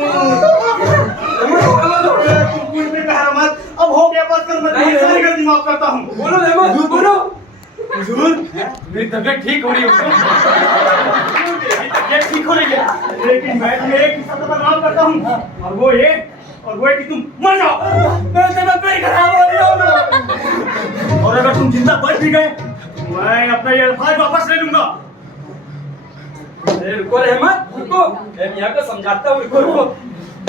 रहमत अब हो गया, बस कर, मैं तुम्हारी सारी गलती माफ करता हूँ। बोलो रहमत बोलो। हुजूर मेरी तबीयत ठीक हो रही है। मेरी तबीयत ठीक हो रही है, लेकिन मैं तुम्हें एक ही शब्द पर माफ करता हूँ और वो ये कि तुम मर जाओ। मेरी तबीयत मेरी खराब हो रही है और अगर तुम जिंदा बच भी गए मैं अपना ये अल्फाज वापस ले लूंगा। अरे रुको रहमत रुको, मैं मियां को समझाता हूँ। रुको रुको।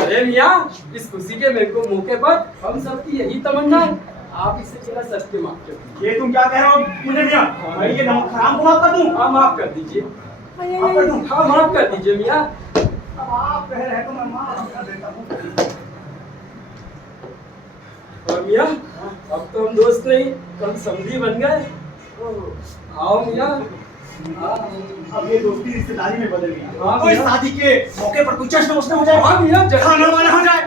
अरे मियां, इस खुशी के मेरे को मौके पर हम सबकी यही तमन्ना है, आप इसे बिना सत्य माफ कर दीजिए। ये तुम क्या कह रहे हो मुझे मियां? मैं ये नमक हराम को माफ कर दूं? हाँ माफ कर दीजिए। माफ कर दूं? हाँ माफ कर दीजिए मियां। अब आप कह रहे हैं तो मैं माफ कर देता हूँ। और मियाँ अब तो हम दोस्त नहीं कम समधी बन गए। आओ मियाँ। अब ये दोस्ती रिश्तेदारी में बदल गई। हाँ, तो इस भैया। शादी के मौके पर कुछ जश्न वश्न हो जाए। हाँ मियाँ, जश्न। खाना वाना हो जाए।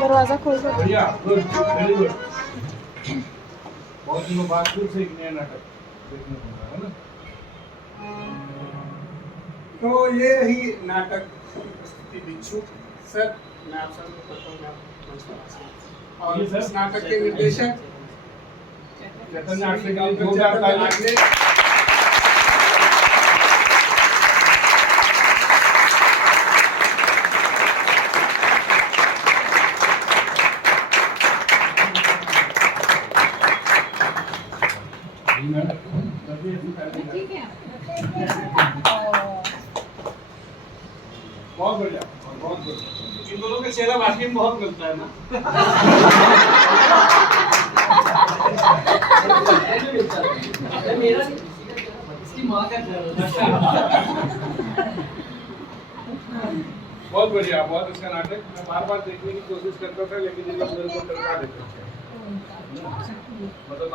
दरवाजा खोल दो। बढ़िया, गुड, वेरी गुड। बहुत दिनों बाद फिर से एक नया नाटक देखने को मिला है ना। तो ये रही नाटक की प्रस्तुति बिच्छू। सर मैं आप सबको करता हूँ आप मंच पर आ सकते हैं। और जी, सर। इस नाटक के निर्देशक चैतन्य आर्ट्स के लिए जोरदार ताली। जी मैम, जल्दी ऐसी ताली बजाएं। ठीक है। बहुत बढ़िया, बहुत बढ़िया। इन दोनों का चेहरा वाकई में बहुत मिलता है ना। मेरा इसकी माँ का चेहरा। बहुत बढ़िया, बहुत अच्छा नाटक। मैं बार-बार देखने की कोशिश करता था लेकिन ये लोग मेरे को टरका देते थे। मतलब